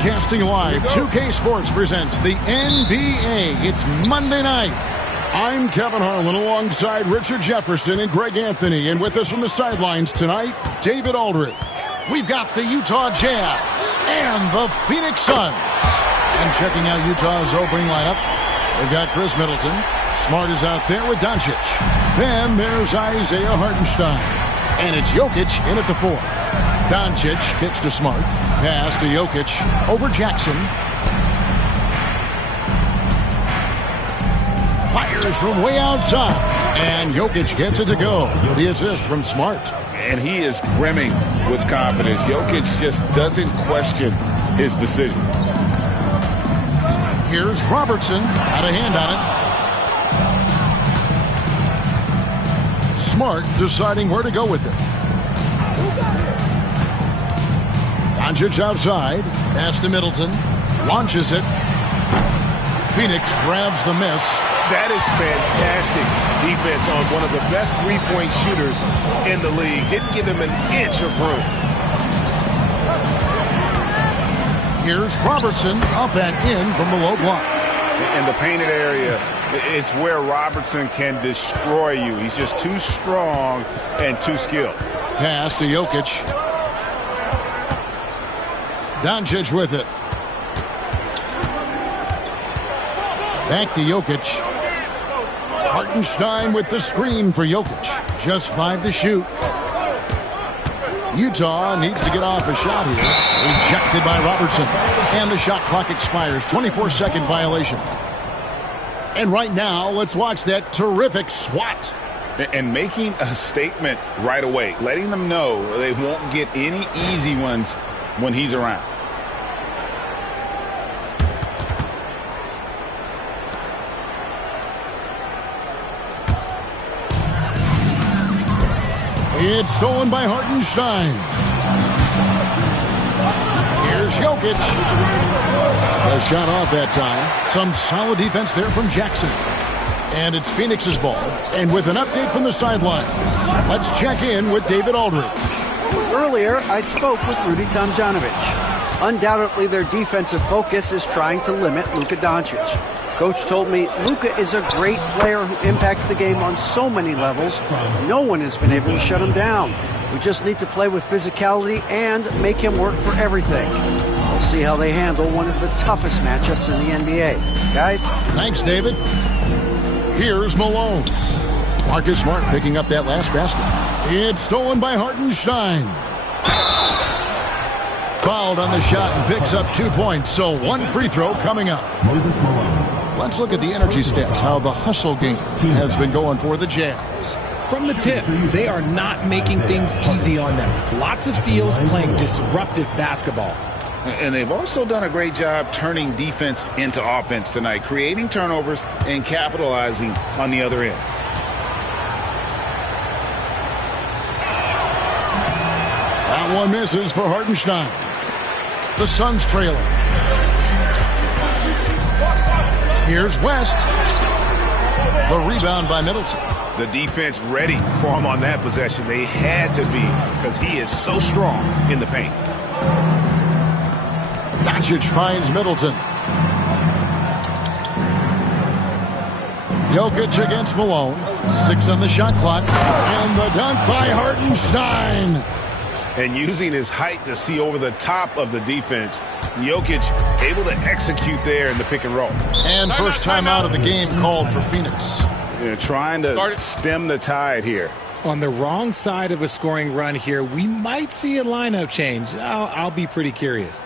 Broadcasting live, 2K Sports presents the NBA. It's Monday night. I'm Kevin Harlan alongside Richard Jefferson and Greg Anthony. And with us from the sidelines tonight, David Aldridge. We've got the Utah Jazz and the Phoenix Suns. And checking out Utah's opening lineup, they've got Chris Middleton. Smart is out there with Doncic. Then there's Isaiah Hartenstein. And it's Jokic in at the 4. Doncic kicks to Smart. Pass to Jokic over Jackson. Fires from way outside. And Jokic gets it to go. The assist from Smart. And he is brimming with confidence. Jokic just doesn't question his decision. Here's Robertson. Got a hand on it. Smart deciding where to go with it. Doncic outside. Pass to Middleton. Launches it. Phoenix grabs the miss. That is fantastic defense on one of the best three-point shooters in the league. Didn't give him an inch of room. Here's Robertson up and in from the low block. In the painted area, it's where Robertson can destroy you. He's just too strong and too skilled. Pass to Jokic. Doncic with it. Back to Jokic. Hartenstein with the screen for Jokic. Just 5 to shoot. Utah needs to get off a shot here. Rejected by Robertson. And the shot clock expires. 24-second violation. And right now, let's watch that terrific swat. And making a statement right away. Letting them know they won't get any easy ones when he's around. It's stolen by Hartenstein. Here's Jokic. A shot off that time. Some solid defense there from Jackson. And it's Phoenix's ball. And with an update from the sidelines, let's check in with David Aldridge. Earlier, I spoke with Rudy Tomjanovich. Undoubtedly, their defensive focus is trying to limit Luka Doncic. Coach told me Luka is a great player who impacts the game on so many levels. No one has been able to shut him down. We just need to play with physicality and make him work for everything. We'll see how they handle one of the toughest matchups in the NBA. Guys? Thanks, David. Here's Malone. Marcus Smart picking up that last basket. It's stolen by Hartenstein. Fouled on the shot and picks up 2 points. So one free throw coming up. Moses Malone. Let's look at the energy stats, how the hustle game has been going for the Jazz. From the tip, they are not making things easy on them. Lots of steals, playing disruptive basketball. And they've also done a great job turning defense into offense tonight, creating turnovers and capitalizing on the other end. That one misses for Hartenstein. The Suns trailing. Here's West. The rebound by Middleton. The defense ready for him on that possession. They had to be because he is so strong in the paint. Doncic finds Middleton. Jokic against Malone. 6 on the shot clock. And the dunk by Hartenstein. And using his height to see over the top of the defense. Jokic able to execute there in the pick and roll. And first time out of the game called for Phoenix. Trying to stem the tide here. On the wrong side of a scoring run here, we might see a lineup change. I'll be pretty curious.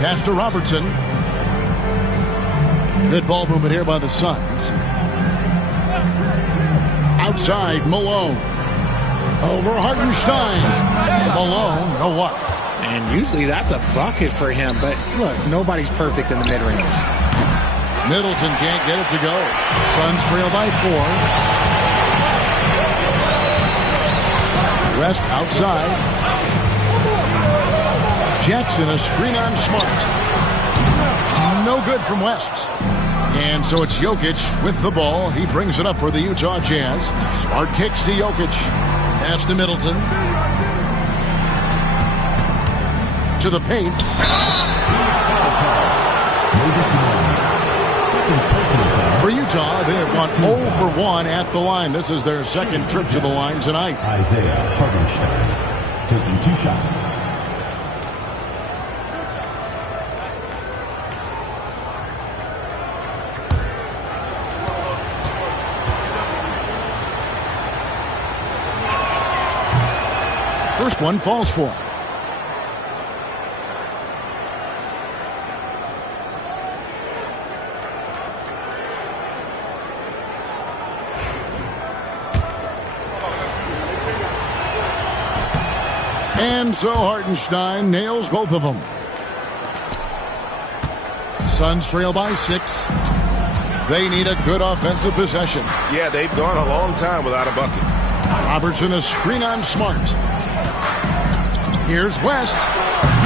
Pass to Robertson. Good ball movement here by the Suns. Outside, Malone. Over Hartenstein. Malone, no luck. And usually that's a bucket for him, but look, nobody's perfect in the mid-range. Middleton can't get it to go. Suns trail by 4. West outside. Jackson, a screen on Smart. No good from West. And so it's Jokic with the ball. He brings it up for the Utah Jazz. Smart kicks to Jokic. Pass to Middleton. To the paint. For Utah, they have gone 0 for 1 at the line. This is their second trip to the line tonight. Isaiah Hartenstein taking 2 shots. First one falls for him. And so Hartenstein nails both of them. Suns trail by 6. They need a good offensive possession. Yeah, they've gone a long time without a bucket. Robertson, a screen on Smart. Here's West.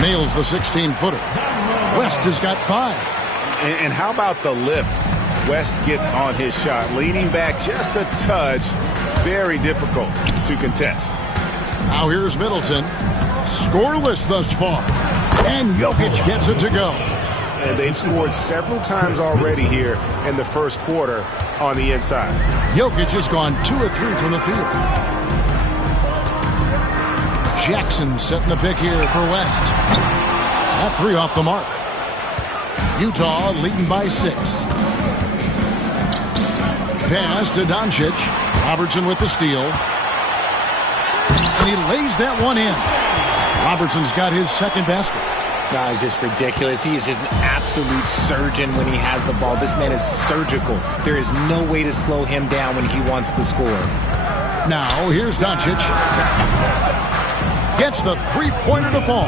Nails the 16-footer. West has got 5. And how about the lift West gets on his shot? Leaning back just a touch. Very difficult to contest. Now here's Middleton. Scoreless thus far. And Jokic gets it to go. And they've scored several times already here in the first quarter on the inside. Jokic has gone 2 of 3 from the field. Jackson setting the pick here for West. That 3 off the mark. Utah leading by 6. Pass to Doncic. Robertson with the steal. And he lays that one in. Robertson's got his second basket. No, it's just ridiculous. He is just an absolute surgeon when he has the ball. This man is surgical. There is no way to slow him down when he wants to score. Now, here's Doncic. Gets the three-pointer to fall.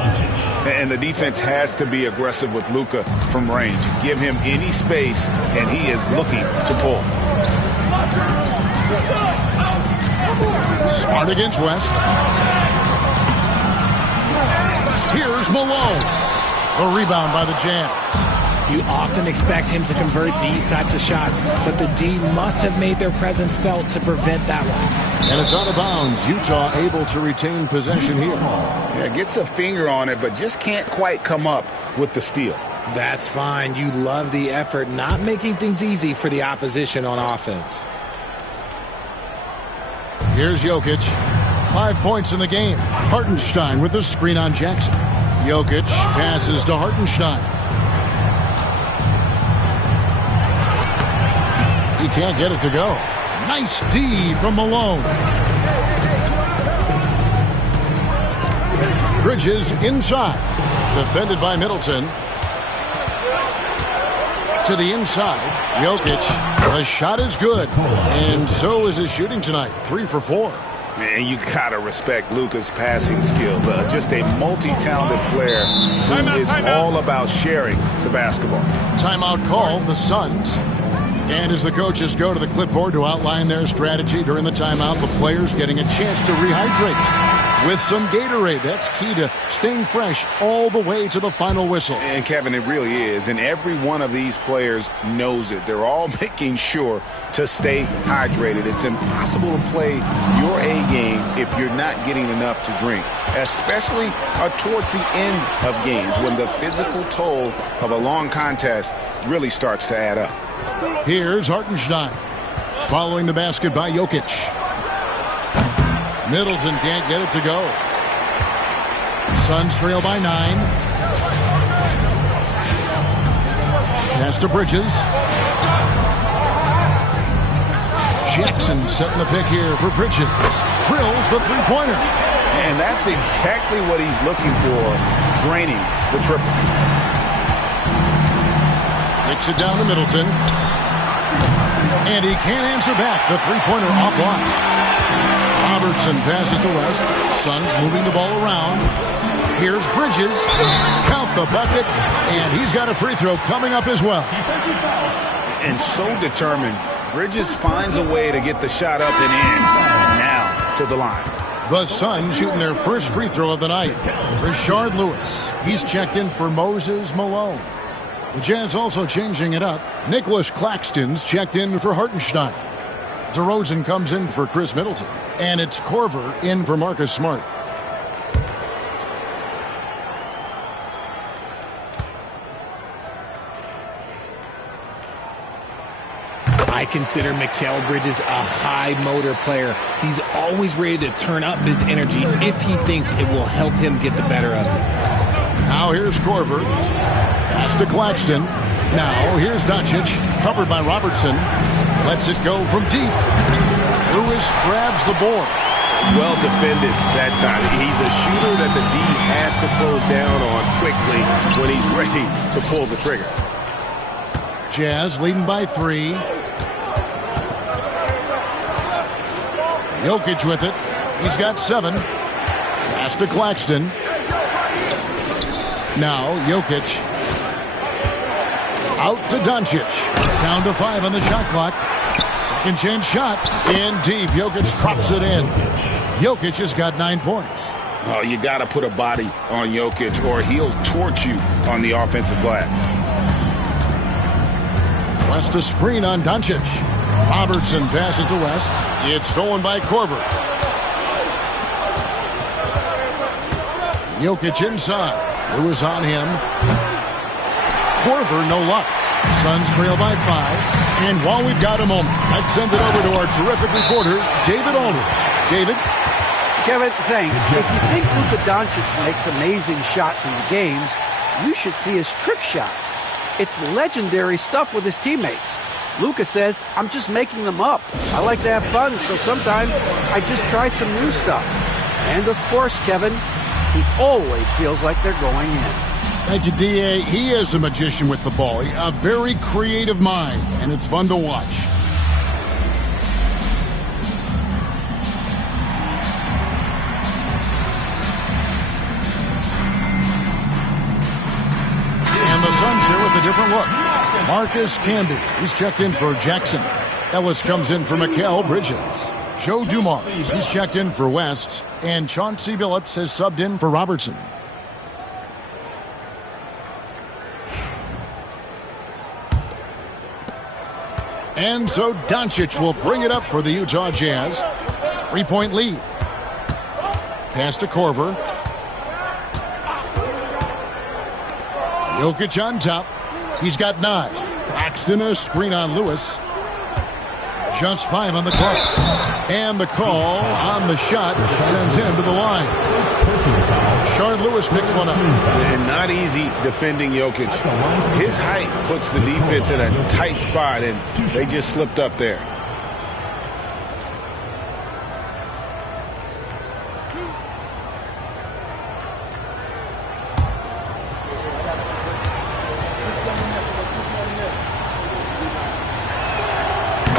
And the defense has to be aggressive with Luka from range. Give him any space, and he is looking to pull. Smart against West. Here's Malone. The rebound by the Jazz. You often expect him to convert these types of shots, but the D must have made their presence felt to prevent that one. And it's out of bounds. Utah able to retain possession here. Yeah, gets a finger on it, but just can't quite come up with the steal. That's fine. You love the effort, not making things easy for the opposition on offense. Here's Jokic. 5 points in the game. Hartenstein with the screen on Jackson. Jokic passes to Hartenstein. He can't get it to go. Nice D from Malone. Bridges inside. Defended by Middleton. To the inside. Jokic. The shot is good. And so is his shooting tonight. 3 for 4. And you gotta respect Luka's passing skills. Just a multi-talented player who is all about sharing the basketball. Timeout called, the Suns. And as the coaches go to the clipboard to outline their strategy during the timeout, the players getting a chance to rehydrate with some Gatorade. That's key to staying fresh all the way to the final whistle. And Kevin, it really is. And every one of these players knows it. They're all making sure to stay hydrated. It's impossible to play your A game if you're not getting enough to drink, especially towards the end of games when the physical toll of a long contest really starts to add up. Here's Hartenstein. Following the basket by Jokic. Middleton can't get it to go. Suns trail by 9. Pass to Bridges. Jackson setting the pick here for Bridges. Drills the three-pointer. And that's exactly what he's looking for, draining the triple. Kicks it down to Middleton. And he can't answer back. The three-pointer offline. Robertson passes to West. Suns moving the ball around. Here's Bridges. Count the bucket. And he's got a free throw coming up as well. And so determined. Bridges finds a way to get the shot up and in. Now to the line. The Suns shooting their first free throw of the night. Rashard Lewis. He's checked in for Moses Malone. The Jazz also changing it up. Nicholas Claxton's checked in for Hartenstein. DeRozan comes in for Chris Middleton. And it's Korver in for Marcus Smart. I consider Mikal Bridges a high motor player. He's always ready to turn up his energy if he thinks it will help him get the better of it. Now here's Korver. Pass to Claxton. Now here's Doncic. Covered by Robertson. Lets it go from deep. Lewis grabs the board. Well defended that time. He's a shooter that the D has to close down on quickly when he's ready to pull the trigger. Jazz leading by 3. Jokic with it. He's got 7. Pass to Claxton. Now Jokic. Out to Doncic. Down to 5 on the shot clock. Second chance shot. In deep. Jokic drops it in. Jokic has got 9 points. Oh, you got to put a body on Jokic or he'll torch you on the offensive glass. West a screen on Doncic. Robertson passes to West. It's stolen by Korver. Jokic inside. Lewis on him. Korver, no luck. Suns trail by 5. And while we've got a moment, let's send it over to our terrific reporter, David Aldridge. David? Kevin, thanks. If you think Luka Doncic makes amazing shots in the games, you should see his trick shots. It's legendary stuff with his teammates. Luka says, I'm just making them up. I like to have fun, so sometimes I just try some new stuff. And of course, Kevin, he always feels like they're going in. Thank you, D.A. He is a magician with the ball. A very creative mind, and it's fun to watch. And the Suns here with a different look. Marcus Camby, he's checked in for Jackson. Ellis comes in for Mikal Bridges. Joe Dumars, he's checked in for West. And Chauncey Billups has subbed in for Robertson. And so Doncic will bring it up for the Utah Jazz. 3-point lead. Pass to Korver. Jokic on top. He's got 9. Claxton a screen on Lewis. Just 5 on the clock. And the call on the shot that sends him to the line. Rashard Lewis picks one up. And not easy defending Jokic. His height puts the defense in a tight spot, and they just slipped up there.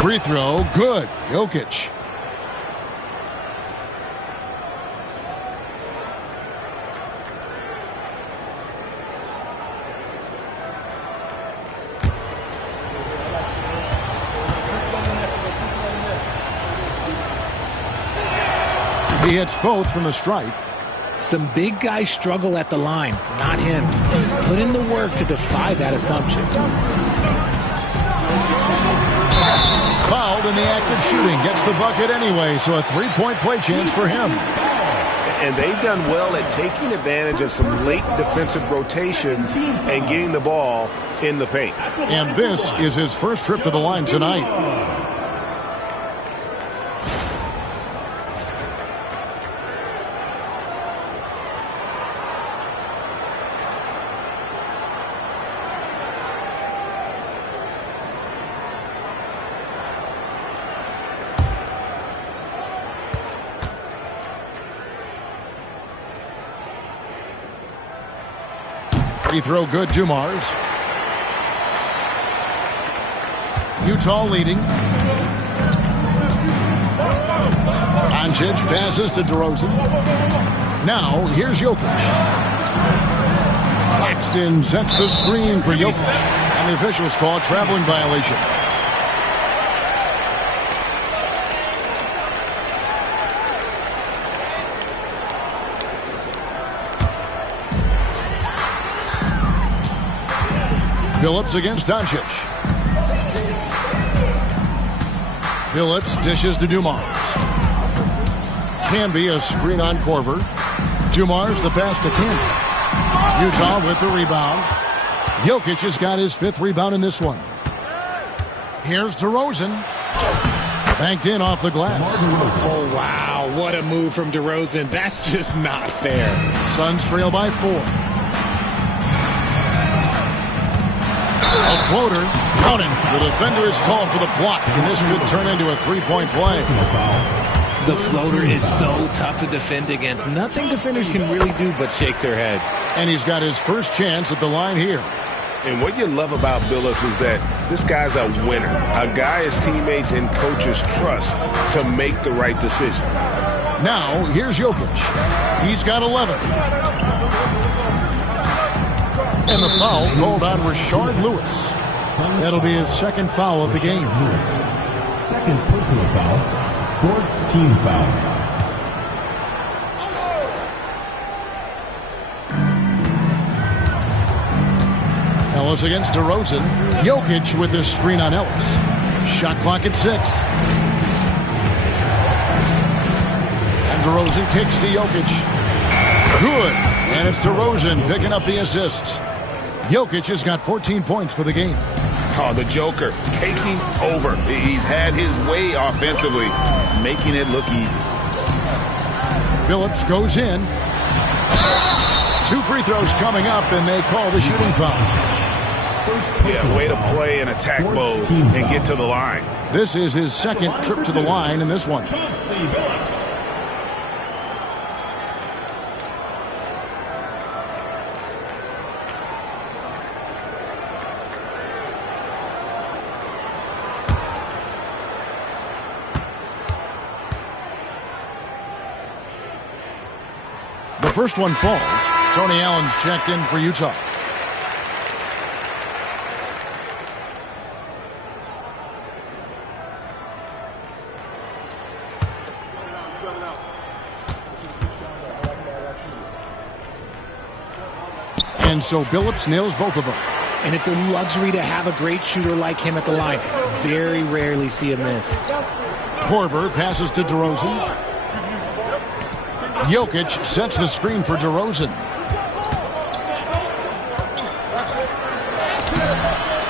Free throw, good. Jokic. He hits both from the stripe. Some big guys struggle at the line, not him. He's put in the work to defy that assumption. Fouled in the act of shooting. Gets the bucket anyway, so a 3-point play chance for him. And they've done well at taking advantage of some late defensive rotations and getting the ball in the paint. And this is his first trip to the line tonight. Free throw good, Dumars. Utah leading. Doncic passes to DeRozan. Now, here's Jokic. Claxton sets the screen for Jokic. And the officials call a traveling violation. Phillips against Doncic. Phillips dishes to Dumars. Canby a screen on Korver. Dumars the pass to Canby. Utah with the rebound. Jokic has got his 5th rebound in this one. Here's DeRozan. Banked in off the glass. Oh, wow. What a move from DeRozan. That's just not fair. Suns trail by 4. A floater. Counting. The defender is called for the block, and this could turn into a 3-point play. The floater is so tough to defend against. Nothing defenders can really do but shake their heads. And he's got his first chance at the line here. And what you love about Billups is that this guy's a winner. A guy his teammates and coaches trust to make the right decision. Now, here's Jokic. He's got 11. And the foul called on Rashard Lewis. That'll be his 2nd foul of the game. Lewis. 2nd personal foul. 4th team foul. Ellis against DeRozan. Jokic with this screen on Ellis. Shot clock at 6. And DeRozan kicks to Jokic. Good. And it's DeRozan picking up the assist. Jokic has got 14 points for the game. Oh, the Joker taking over. He's had his way offensively, making it look easy. Phillips goes in. 2 free throws coming up, and they call the shooting foul. Yeah, way to play in attack mode and get to the line. This is his 2nd trip to the line in this one. The first one falls. Tony Allen's checked in for Utah. And so Billups nails both of them. And it's a luxury to have a great shooter like him at the line. Very rarely see a miss. Korver passes to DeRozan. Jokic sets the screen for DeRozan.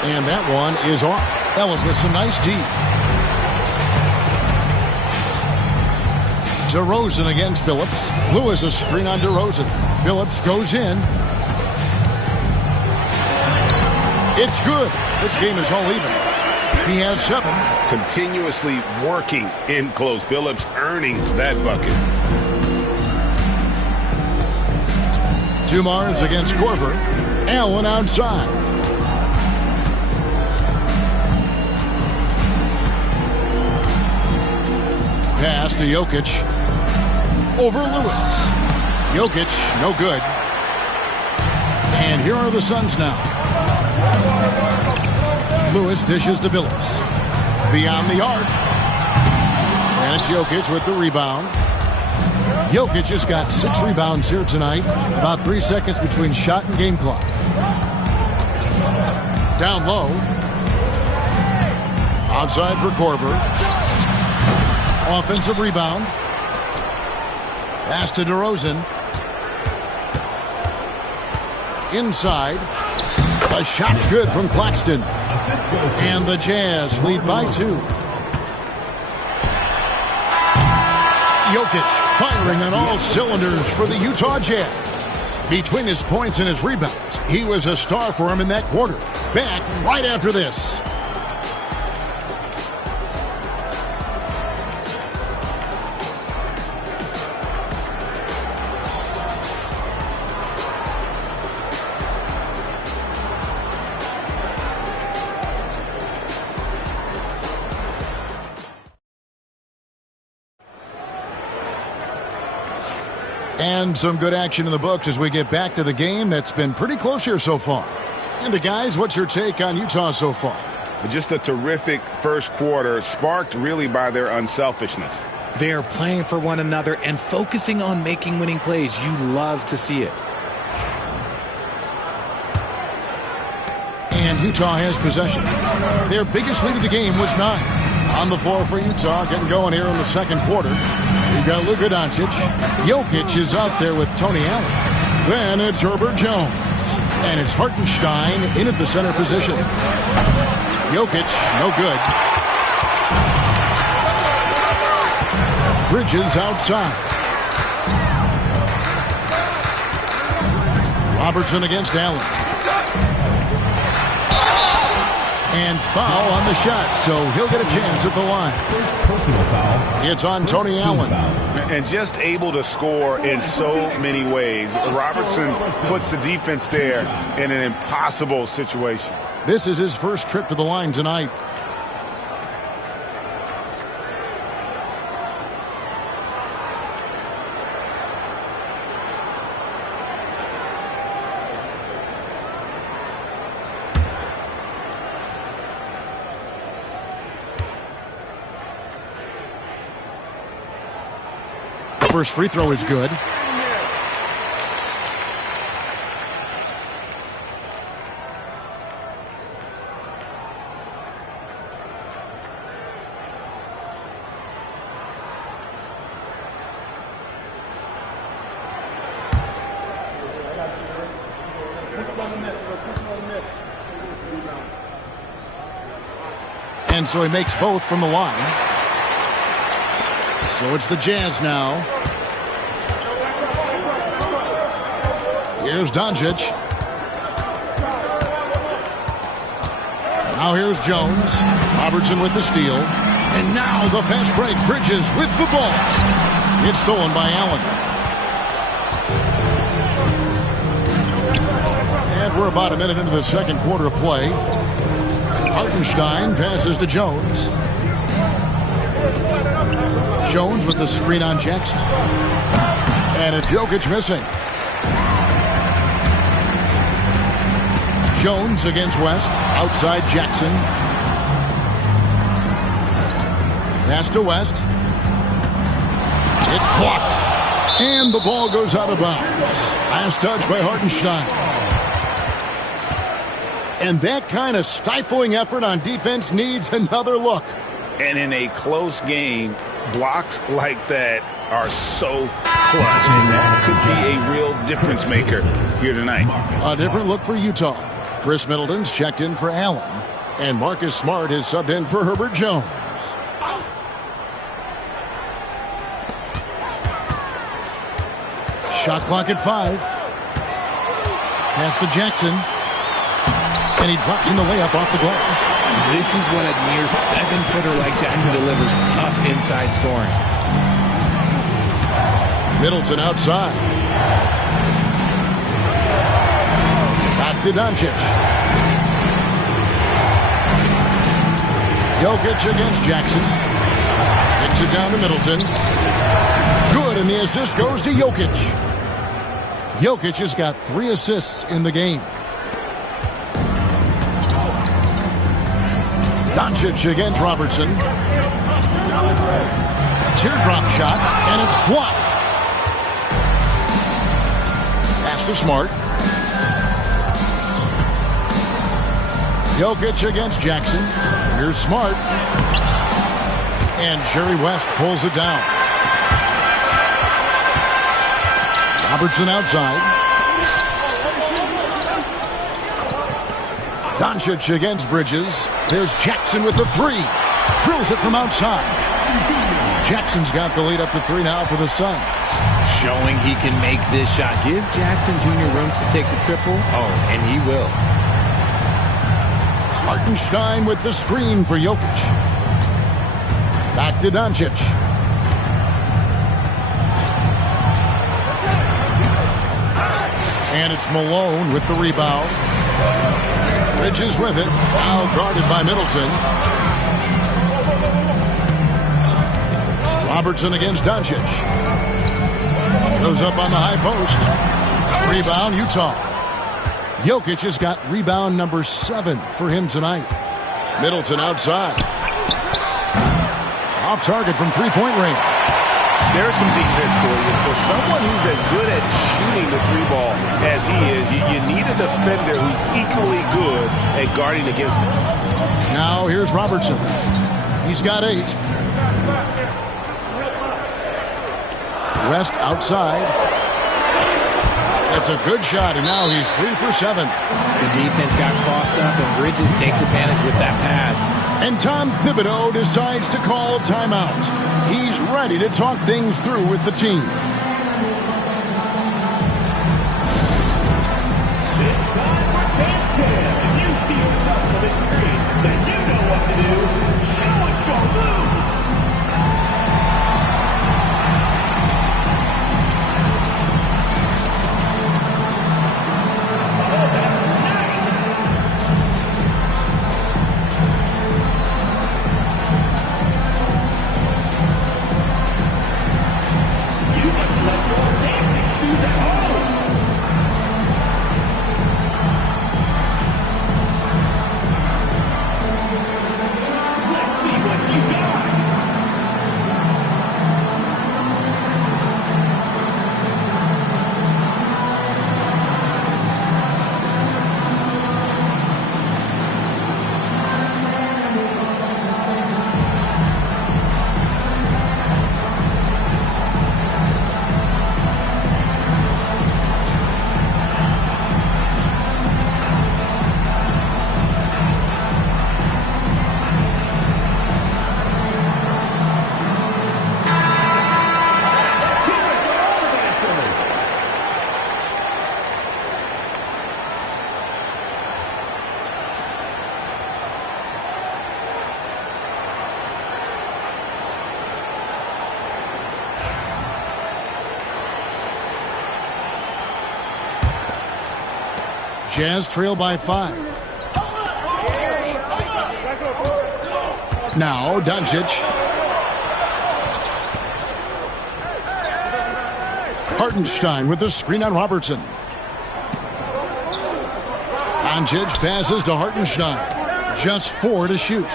And that one is off. Ellis with some nice D. DeRozan against Phillips. Lewis a screen on DeRozan. Phillips goes in. It's good. This game is all even. He has 7. Continuously working in close. Billups earning that bucket. Dumars against Korver. Allen outside. Pass to Jokic. Over Lewis. Jokic, no good. And here are the Suns now. Lewis dishes to Billups. Beyond the arc. And it's Jokic with the rebound. Jokic has got 6 rebounds here tonight. About 3 seconds between shot and game clock. Down low. Outside for Korver. Offensive rebound. Pass to DeRozan. Inside. A shot's good from Claxton. And the Jazz lead by 2. Jokic firing on all cylinders for the Utah Jazz. Between his points and his rebounds, he was a star for him in that quarter. Back right after this. And some good action in the books as we get back to the game that's been pretty close here so far. And guys, what's your take on Utah so far? Just a terrific first quarter, sparked really by their unselfishness. They are playing for one another and focusing on making winning plays. You love to see it. And Utah has possession. Their biggest lead of the game was 9. On the floor for Utah, getting going here in the second quarter. We've got Luka Doncic. Jokic is out there with Tony Allen. Then it's Herbert Jones. And it's Hartenstein in at the center position. Jokic, no good. Bridges outside. Robertson against Allen. And foul on the shot, so he'll get a chance at the line. First personal foul. It's on Tony Allen. And just able to score in so many ways. Robertson puts the defense there in an impossible situation. This is his first trip to the line tonight. First free throw is good. And so he makes both from the line. So it's the Jazz now. Here's Doncic. Now here's Jones. Robertson with the steal. And now the fast break. Bridges with the ball. It's stolen by Allen. And we're about a minute into the second quarter of play. Hartenstein passes to Jones. Jones with the screen on Jackson. And it's Jokic missing. Jones against West. Outside Jackson. Pass to West. It's blocked. And the ball goes out of bounds. Last touch by Hartenstein. And that kind of stifling effort on defense needs another look. And in a close game, blocks like that are so clutch. And that could be a real difference maker here tonight. A different look for Utah. Chris Middleton's checked in for Allen. And Marcus Smart is subbed in for Herbert Jones. Shot clock at 5. Pass to Jackson. And he drops in the way up off the glass. This is what a near 7-footer like Jackson delivers. Tough inside scoring. Middleton outside. Back to Doncic. Jokic against Jackson. Kicks it down to Middleton. Good, and the assist goes to Jokic. Jokic has got 3 assists in the game. Doncic against Robertson. Teardrop shot, and it's blocked. Pass to Smart. Jokic against Jackson. Here's Smart. And Jerry West pulls it down. Robertson outside. Doncic against Bridges. There's Jackson with the 3. Drills it from outside. Jackson's got the lead up to 3 now for the Suns. Showing he can make this shot. Give Jackson Jr. room to take the triple. Oh, and he will. Hartenstein with the screen for Jokic. Back to Doncic. And it's Malone with the rebound. Bridges with it. Now guarded by Middleton. Robertson against Doncic. Goes up on the high post. Rebound, Utah. Jokic has got rebound number 7 for him tonight. Middleton outside. Off target from three-point range. There's some defense for you. For someone who's as good at shooting the three ball as he is, you need a defender who's equally good at guarding against him. Now here's Robertson. He's got 8. West outside. That's a good shot, and now he's 3 for 7. The defense got crossed up, and Bridges takes advantage with that pass. And Tom Thibodeau decides to call timeout. He's ready to talk things through with the team. It's time for dance cam. If you see yourself on the screen, then you know what to do. Show us your move. Jazz trail by 5. Now Doncic. Hartenstein with the screen on Robertson. Doncic passes to Hartenstein. Just 4 to shoot.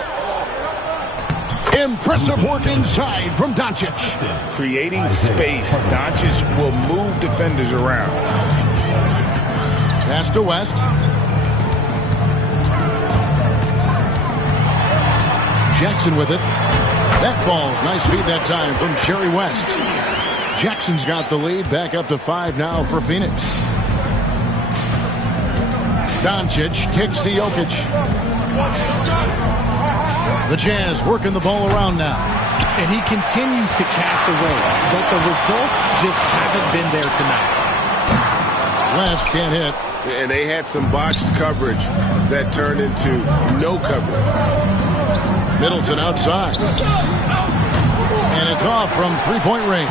Impressive work inside from Doncic. Creating space. Doncic will move defenders around. Pass to West. Jackson with it. That falls. Nice feed that time from Jerry West. Jackson's got the lead. Back up to 5 now for Phoenix. Doncic kicks to Jokic. The Jazz working the ball around now. And he continues to cast away, but the results just haven't been there tonight. West can't hit. And they had some botched coverage that turned into no coverage. Middleton outside. And it's off from three-point range.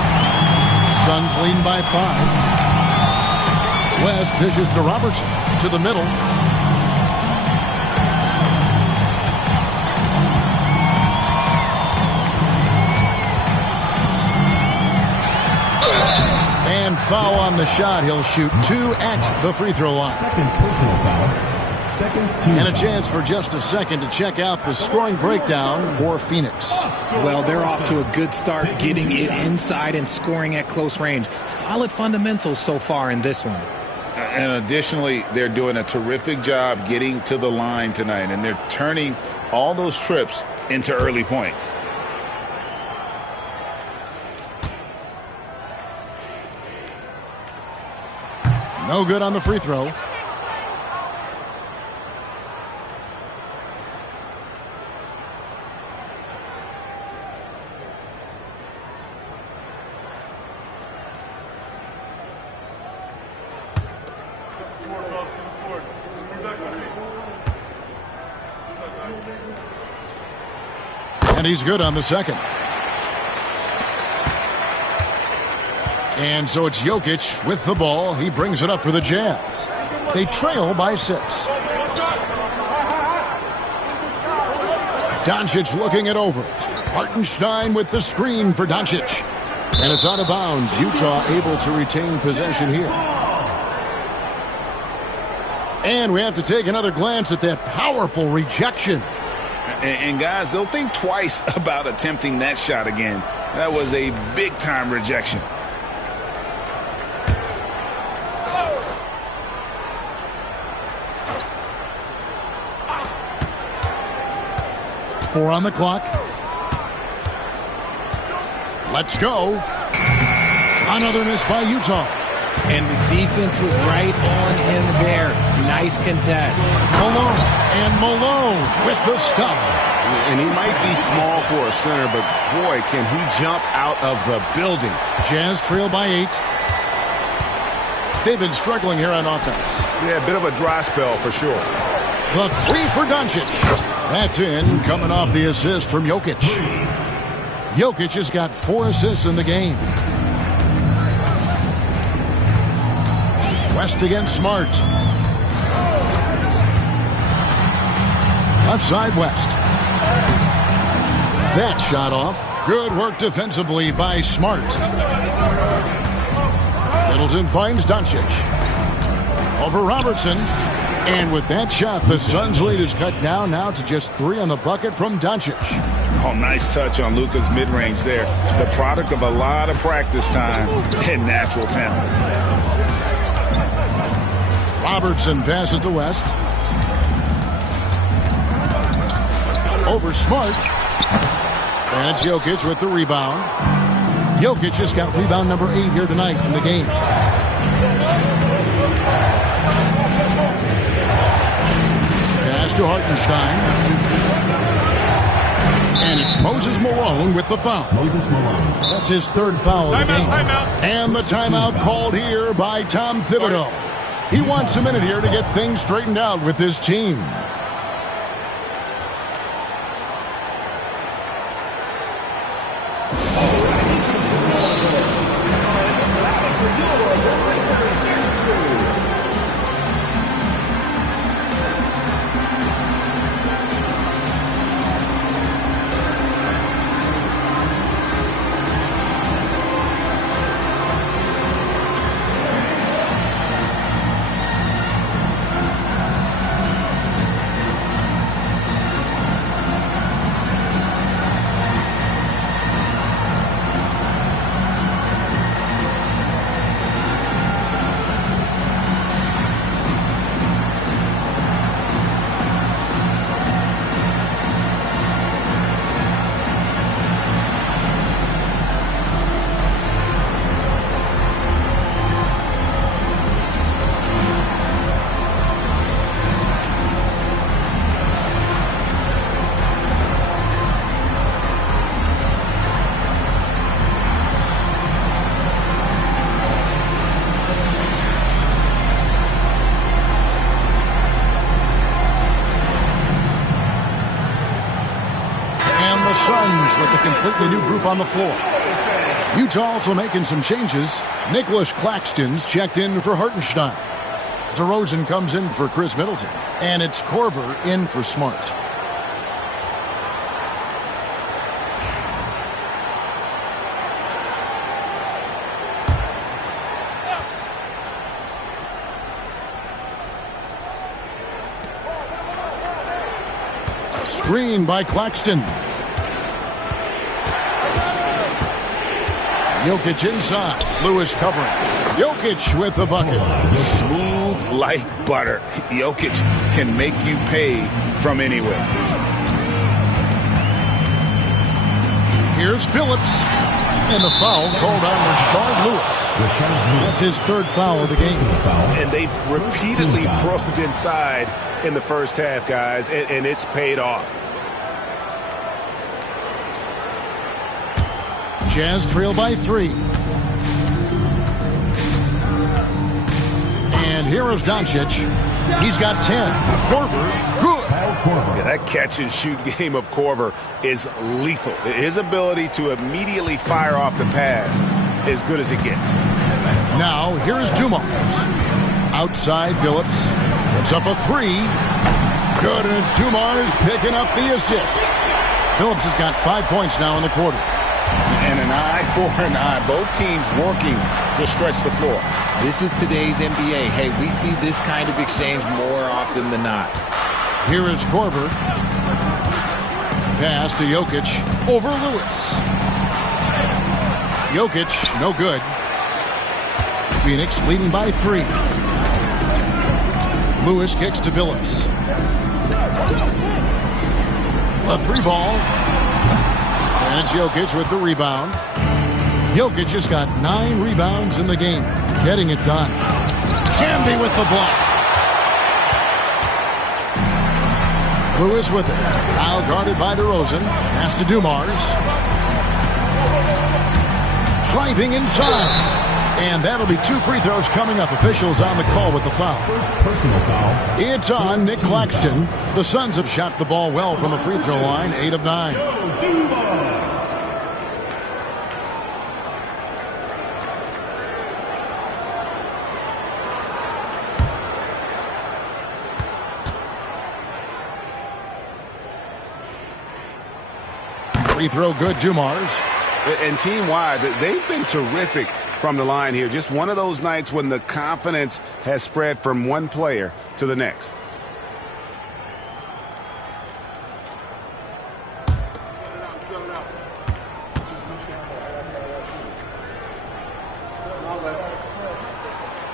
Suns leading by 5. West dishes to Robertson. To the middle. And foul on the shot. He'll shoot 2 at the free throw line. Second personal foul. Second team. And a chance for just a second to check out the scoring breakdown for Phoenix. Well, they're off to a good start, getting it inside and scoring at close range. Solid fundamentals so far in this one. And additionally, they're doing a terrific job getting to the line tonight, and they're turning all those trips into early points. No good on the free throw. And he's good on the second. And so it's Jokic with the ball. He brings it up for the Jazz. They trail by 6. Doncic looking it over. Hartenstein with the screen for Doncic. And it's out of bounds. Utah able to retain possession here. And we have to take another glance at that powerful rejection. And guys, they'll think twice about attempting that shot again. That was a big-time rejection. Four on the clock. Let's go. Another miss by Utah. And the defense was right on him there. Nice contest. Malone. And Malone with the stuff. And he might be small for a center, but boy, can he jump out of the building. Jazz trail by 8. They've been struggling here on offense. Yeah, a bit of a dry spell for sure. The three for Doncic. That's in, coming off the assist from Jokic. Jokic has got 4 assists in the game. West against Smart. Left side, West. That shot off. Good work defensively by Smart. Middleton finds Doncic. Over Robertson. And with that shot, the Suns' lead is cut down now to just 3 on the bucket from Doncic. Oh, nice touch on Luka's mid-range there. The product of a lot of practice time and natural talent. Robertson passes to West. Over Smart. And it's Jokic with the rebound. Jokic just got rebound number 8 here tonight in the game. Pass to Hartenstein. And it's Moses Malone with the foul. Moses Malone. That's his 3rd foul of the game. Timeout. And the timeout called here by Tom Thibodeau. He wants a minute here to get things straightened out with his team. With a completely new group on the floor. Utah also making some changes. Nicholas Claxton's checked in for Hartenstein. DeRozan comes in for Chris Middleton. And it's Korver in for Smart. Screen by Claxton. Jokic inside. Lewis covering. Jokic with the bucket. Smooth like butter. Jokic can make you pay from anywhere. Here's Phillips. And the foul called on Rashard Lewis. That's his 3rd foul of the game. And they've repeatedly probed inside in the first half, guys, and it's paid off. Jazz trail by 3. And here is Doncic. He's got 10. Korver, good. Yeah, that catch-and-shoot game of Korver is lethal. His ability to immediately fire off the pass as good as it gets. Now, here's Dumars. Outside, Phillips. Puts up a 3. Good, and it's Dumars picking up the assist. Phillips has got 5 points now in the quarter. And an eye for an eye. Both teams working to stretch the floor. This is today's NBA. Hey, we see this kind of exchange more often than not. Here is Korver. Pass to Jokic. Over Lewis. Jokic, no good. Phoenix leading by 3. Lewis kicks to Billups. A 3-ball. And it's Jokic with the rebound. Jokic has got 9 rebounds in the game. Getting it done. Camby with the block. Lewis with it. Now guarded by DeRozan. Pass to Dumars. Driving inside. And that'll be 2 free throws coming up. Officials on the call with the foul. First personal foul. It's on Nick Claxton. The Suns have shot the ball well from the free throw line. 8 of 9. Free throw good, Dumars. And team-wide, they've been terrific from the line here. Just one of those nights when the confidence has spread from one player to the next.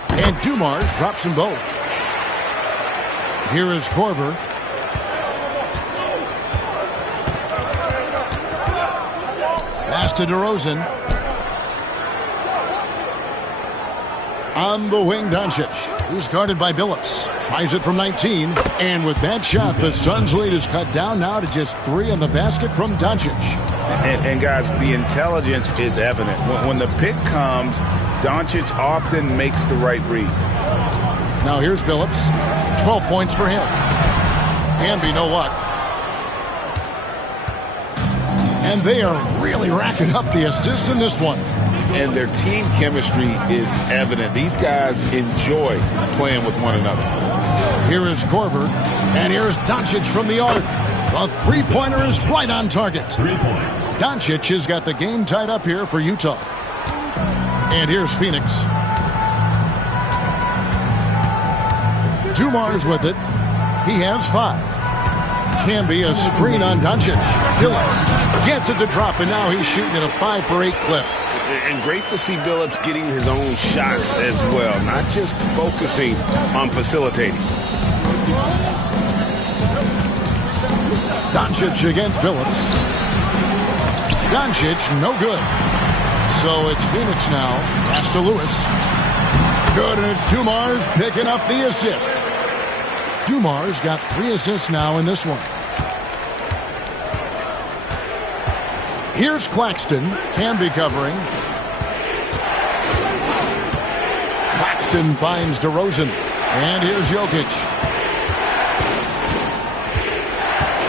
And Dumars drops them both. Here is Korver. Pass to DeRozan. On the wing, Doncic. He's guarded by Billups. Tries it from 19. And with that shot, the Suns' lead is cut down now to just 3 on the basket from Doncic. And guys, the intelligence is evident. When the pick comes, Doncic often makes the right read. Now here's Billups. 12 points for him. Canby, no luck. And they are really racking up the assists in this one. And their team chemistry is evident. These guys enjoy playing with one another. Here is Korver. And here's Doncic from the arc. The three-pointer is right on target. 3 points. Doncic has got the game tied up here for Utah. And here's Phoenix. Dumars with it. He has 5. Canby a screen on Doncic. Billups gets it to drop, and now he's shooting at a 5 for 8 clip. And great to see Billups getting his own shots as well, not just focusing on facilitating. Doncic against Billups. Doncic, no good. So it's Phoenix now. Pass to Lewis. Good, and it's Dumars picking up the assist. Dumars got 3 assists now in this one. Here's Claxton. Canby covering. Claxton finds DeRozan. And here's Jokic.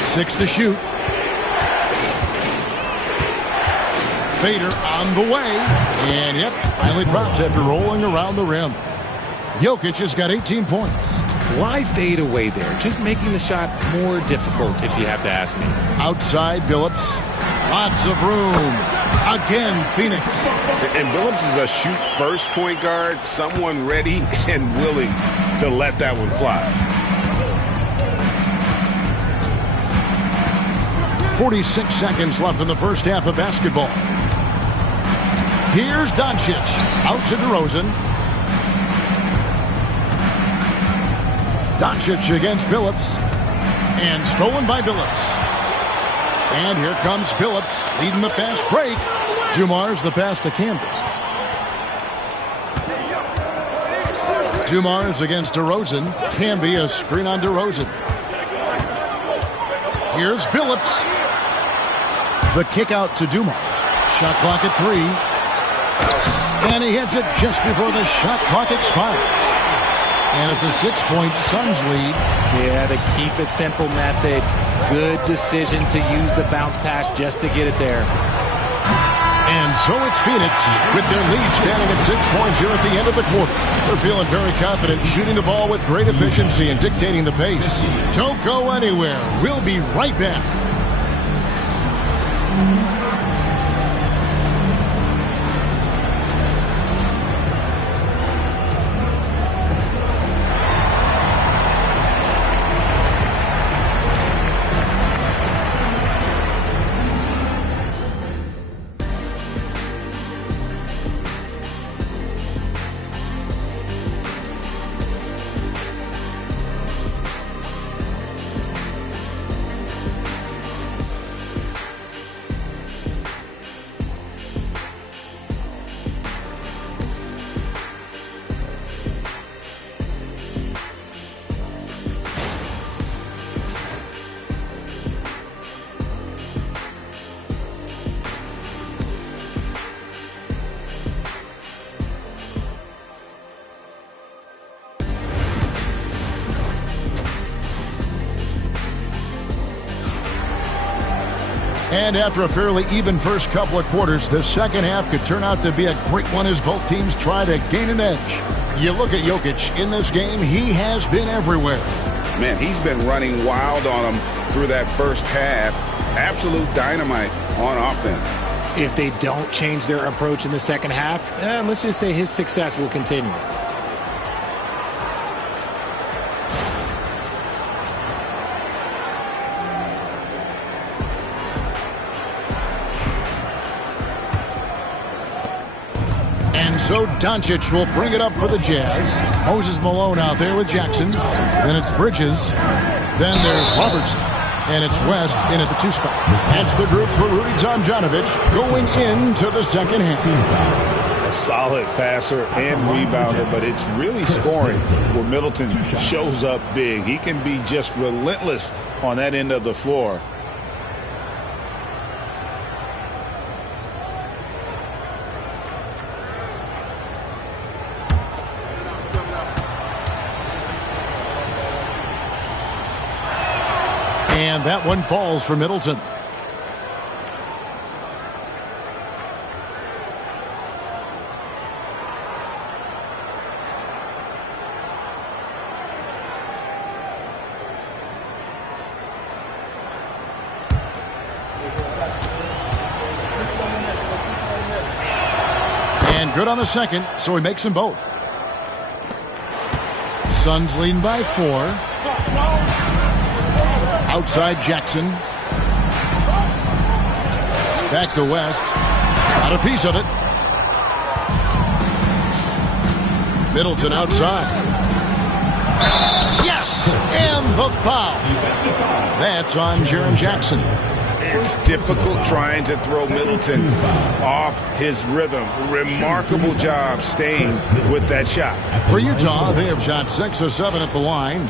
6 to shoot. Fader on the way. And yep, finally drops after rolling around the rim. Jokic has got 18 points. Why fade away there? Just making the shot more difficult, if you have to ask me. Outside Billups. Lots of room. Again, Phoenix. And Billups is a shoot-first point guard, someone ready and willing to let that one fly. 46 seconds left in the first half of basketball. Here's Doncic. Out to DeRozan. Doncic against Billups. And stolen by Billups. And here comes Billups leading the fast break. Dumars the pass to Canby. Dumars against DeRozan. Canby a screen on DeRozan. Here's Billups. The kick out to Dumars. Shot clock at 3. And he hits it just before the shot clock expires. And it's a 6-point Suns lead. Yeah, the keep it simple method. Good decision to use the bounce pass just to get it there. And so it's Phoenix with their lead standing at 6 points here at the end of the quarter. They're feeling very confident, shooting the ball with great efficiency and dictating the pace. Don't go anywhere. We'll be right back. And after a fairly even first couple of quarters, the second half could turn out to be a great one as both teams try to gain an edge. You look at Jokic in this game, he has been everywhere. Man, he's been running wild on them through that first half. Absolute dynamite on offense. If they don't change their approach in the second half, let's just say his success will continue. So Doncic will bring it up for the Jazz. Moses Malone out there with Jackson. Then it's Bridges. Then there's Robertson. And it's West in at the 2 spot. That's the group for Rudy Tomjanovich going into the second half. A solid passer and rebounder, but it's really scoring where Middleton shows up big. He can be just relentless on that end of the floor. And that one falls for Middleton. And good on the second, so he makes them both. Suns leading by 4. Outside Jackson. Back to West. Got a piece of it. Middleton outside. Yes! And the foul. That's on Jaren Jackson. It's difficult trying to throw Middleton off his rhythm. Remarkable job staying with that shot. For Utah, they have shot 6 of 7 at the line.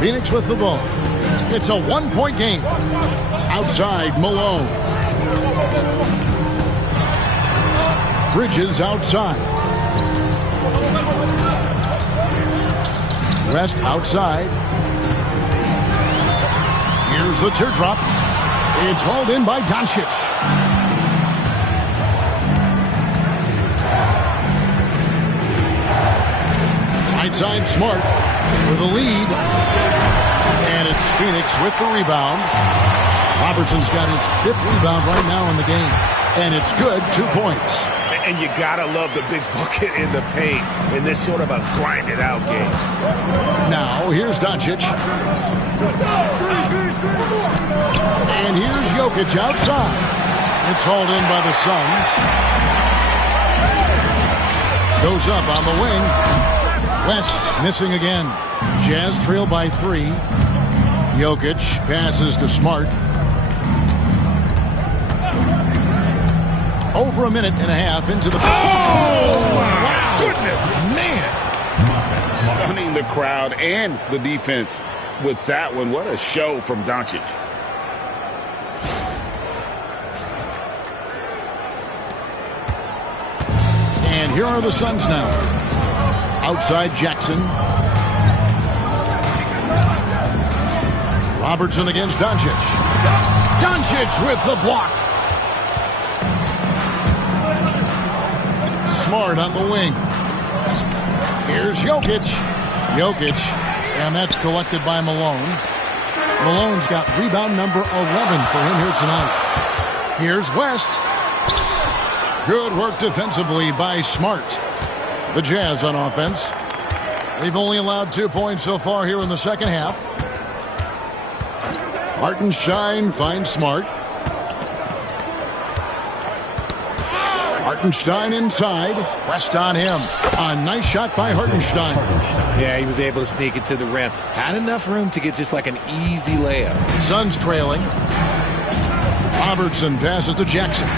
Phoenix with the ball. It's a 1-point game. Outside, Malone. Bridges outside. West outside. Here's the teardrop. It's hauled in by Doncic. Right side, Smart for the lead. And it's Phoenix with the rebound. Robertson's got his 5th rebound right now in the game. And it's good, 2 points. And you gotta love the big bucket in the paint in this sort of a grinded-out game. Now, here's Doncic. And here's Jokic outside. It's hauled in by the Suns. Goes up on the wing. West missing again. Jazz trail by 3. Jokic passes to Smart. Over a minute and a half into the... Oh, wow. Goodness. Man. Stunning the crowd and the defense with that one. What a show from Doncic. And here are the Suns now. Outside Jackson. Robertson against Doncic. Doncic with the block. Smart on the wing. Here's Jokic. Jokic. And that's collected by Malone. Malone's got rebound number 11 for him here tonight. Here's West. Good work defensively by Smart. The Jazz on offense. They've only allowed 2 points so far here in the second half. Hartenstein finds Smart. Hartenstein inside. West on him. A nice shot by Hartenstein. Yeah, he was able to sneak it to the rim. Had enough room to get just like an easy layup. Suns trailing. Robertson passes to Jackson.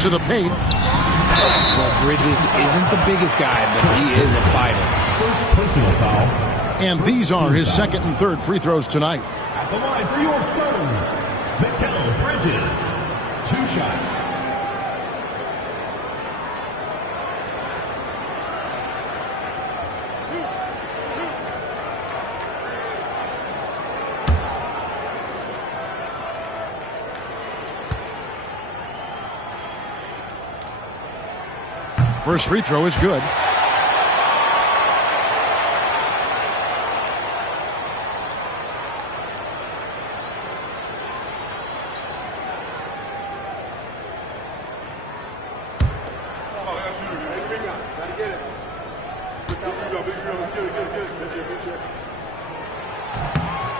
to the paint. Well, Bridges isn't the biggest guy, but he is a fighter. First personal foul. And these are his second and third free throws tonight. At the line for your Suns, Mikal Bridges. 2 shots. First free throw is good.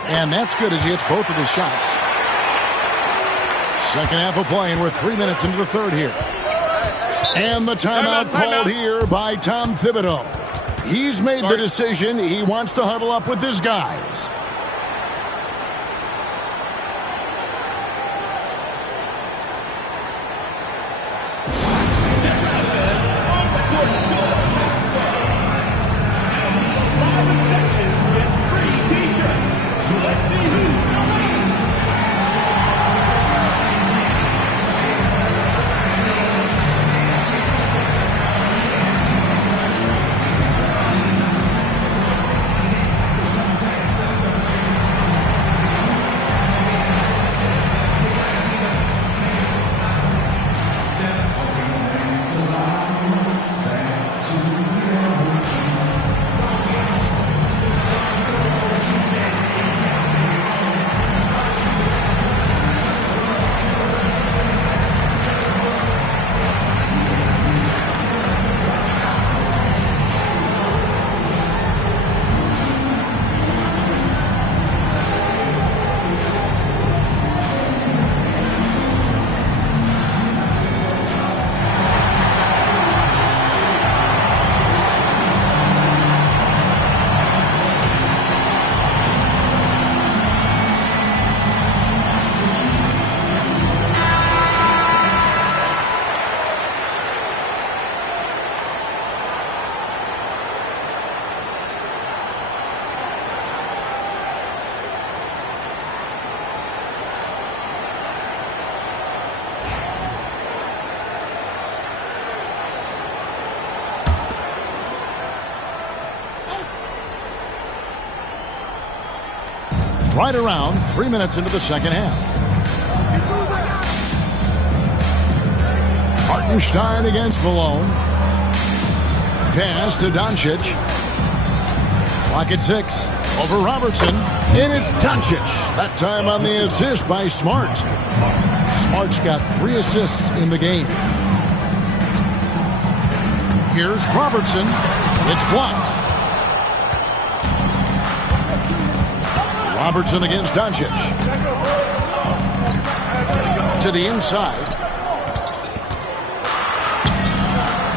And that's good as he hits both of his shots. Second half of play, and we're 3 minutes into the third here. And the timeout called here by Tom Thibodeau. He's made the decision. He wants to huddle up with his guys. Right around 3 minutes into the second half. Hartenstein against Malone. Pass to Doncic. Clock at 6. Over Robertson. And it's Doncic. That time on the assist by Smart. Smart's got 3 assists in the game. Here's Robertson. It's blocked. Robertson against Doncic. To the inside.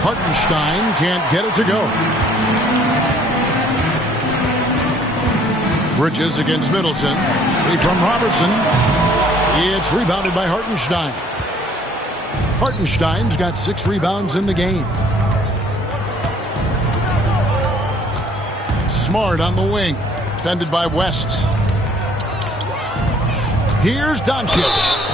Hartenstein can't get it to go. Bridges against Middleton. Free from Robertson. It's rebounded by Hartenstein. Hartenstein's got 6 rebounds in the game. Smart on the wing. Defended by West. Here's Doncic.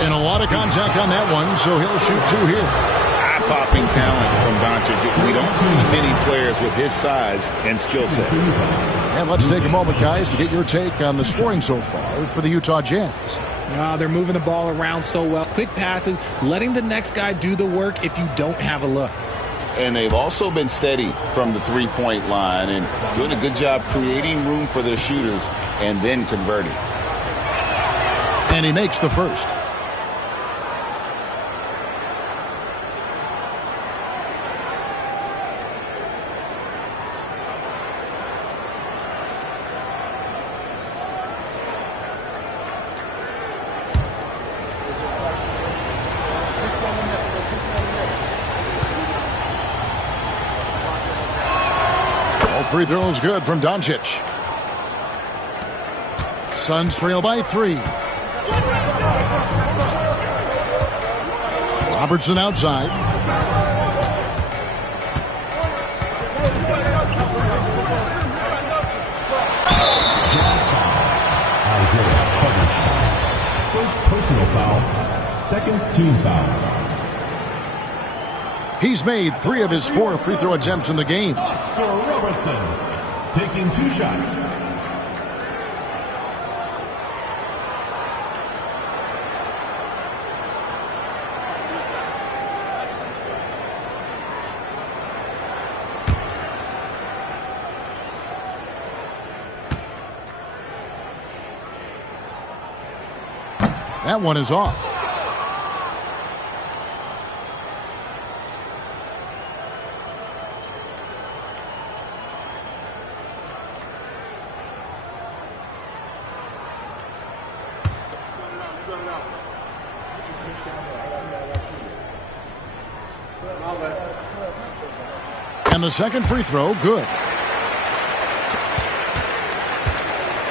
And a lot of contact on that one, so he'll shoot 2 here. Eye-popping talent from Doncic. We don't see many players with his size and skill set. And let's take a moment, guys, to get your take on the scoring so far for the Utah Jazz. They're moving the ball around so well. Quick passes, letting the next guy do the work if you don't have a look. And they've also been steady from the three-point line and doing a good job creating room for their shooters and then converting. And he makes the first. All free throws good from Doncic. Suns trail by 3. Robertson outside. First personal foul, second team foul. He's made 3 of his 4 free throw attempts in the game. Oscar Robertson taking 2 shots. That one is off. And the second free throw, good.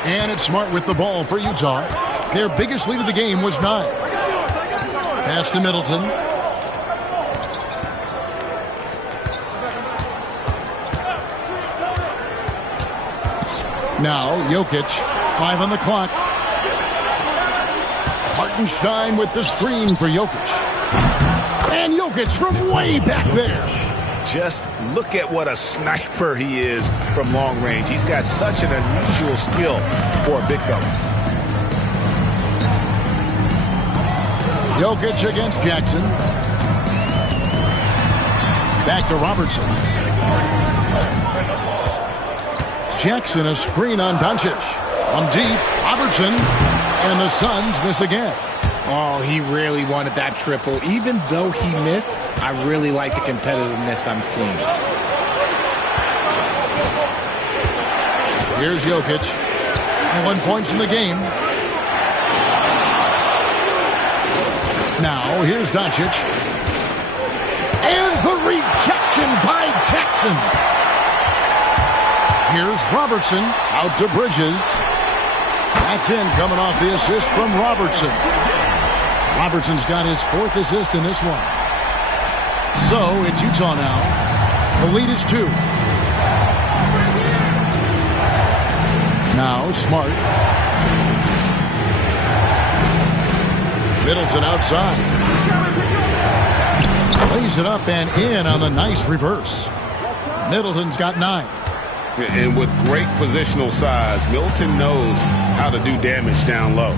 And it's Smart with the ball for Utah. Their biggest lead of the game was 9. Pass to Middleton. Now Jokic, 5 on the clock. Hartenstein with the screen for Jokic. And Jokic from way back there. Just look at what a sniper he is from long range. He's got such an unusual skill for a big fella. Jokic against Jackson. Back to Robertson. Jackson a screen on Doncic. From deep, Robertson. And the Suns miss again. Oh, he really wanted that triple. Even though he missed, I really like the competitiveness I'm seeing. Here's Jokic. 1 points in the game. Now, here's Doncic. And the rejection by Jackson. Here's Robertson. Out to Bridges. That's in, coming off the assist from Robertson. Robertson's got his 4th assist in this one. So, it's Utah now. The lead is 2. Now, Smart. Middleton outside. Lays it up and in on the nice reverse. Middleton's got 9. And with great positional size, Middleton knows how to do damage down low.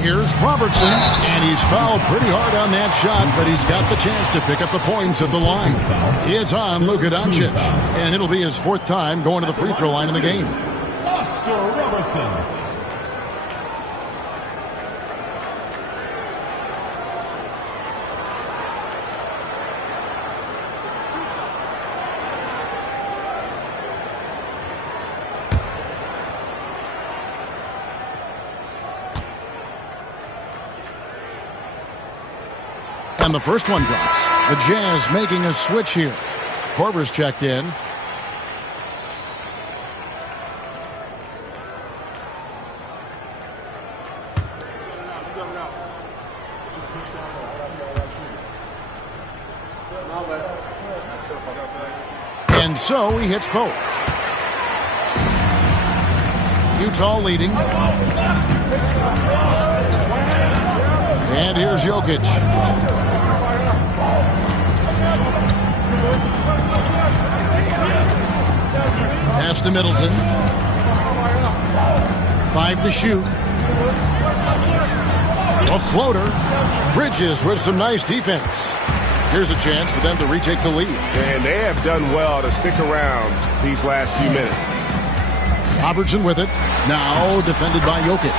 Here's Robertson, and he's fouled pretty hard on that shot, but he's got the chance to pick up the points at the line. It's on Luka Doncic, and it'll be his 4th time going to the free throw line in the game. Oscar Robertson. And the first one drops. The Jazz making a switch here. Korver's checked in. And so he hits both. Utah leading. And here's Jokic. Pass to Middleton. 5 to shoot. A floater. Bridges with some nice defense. Here's a chance for them to retake the lead. And they have done well to stick around these last few minutes. Robertson with it. Now defended by Jokic.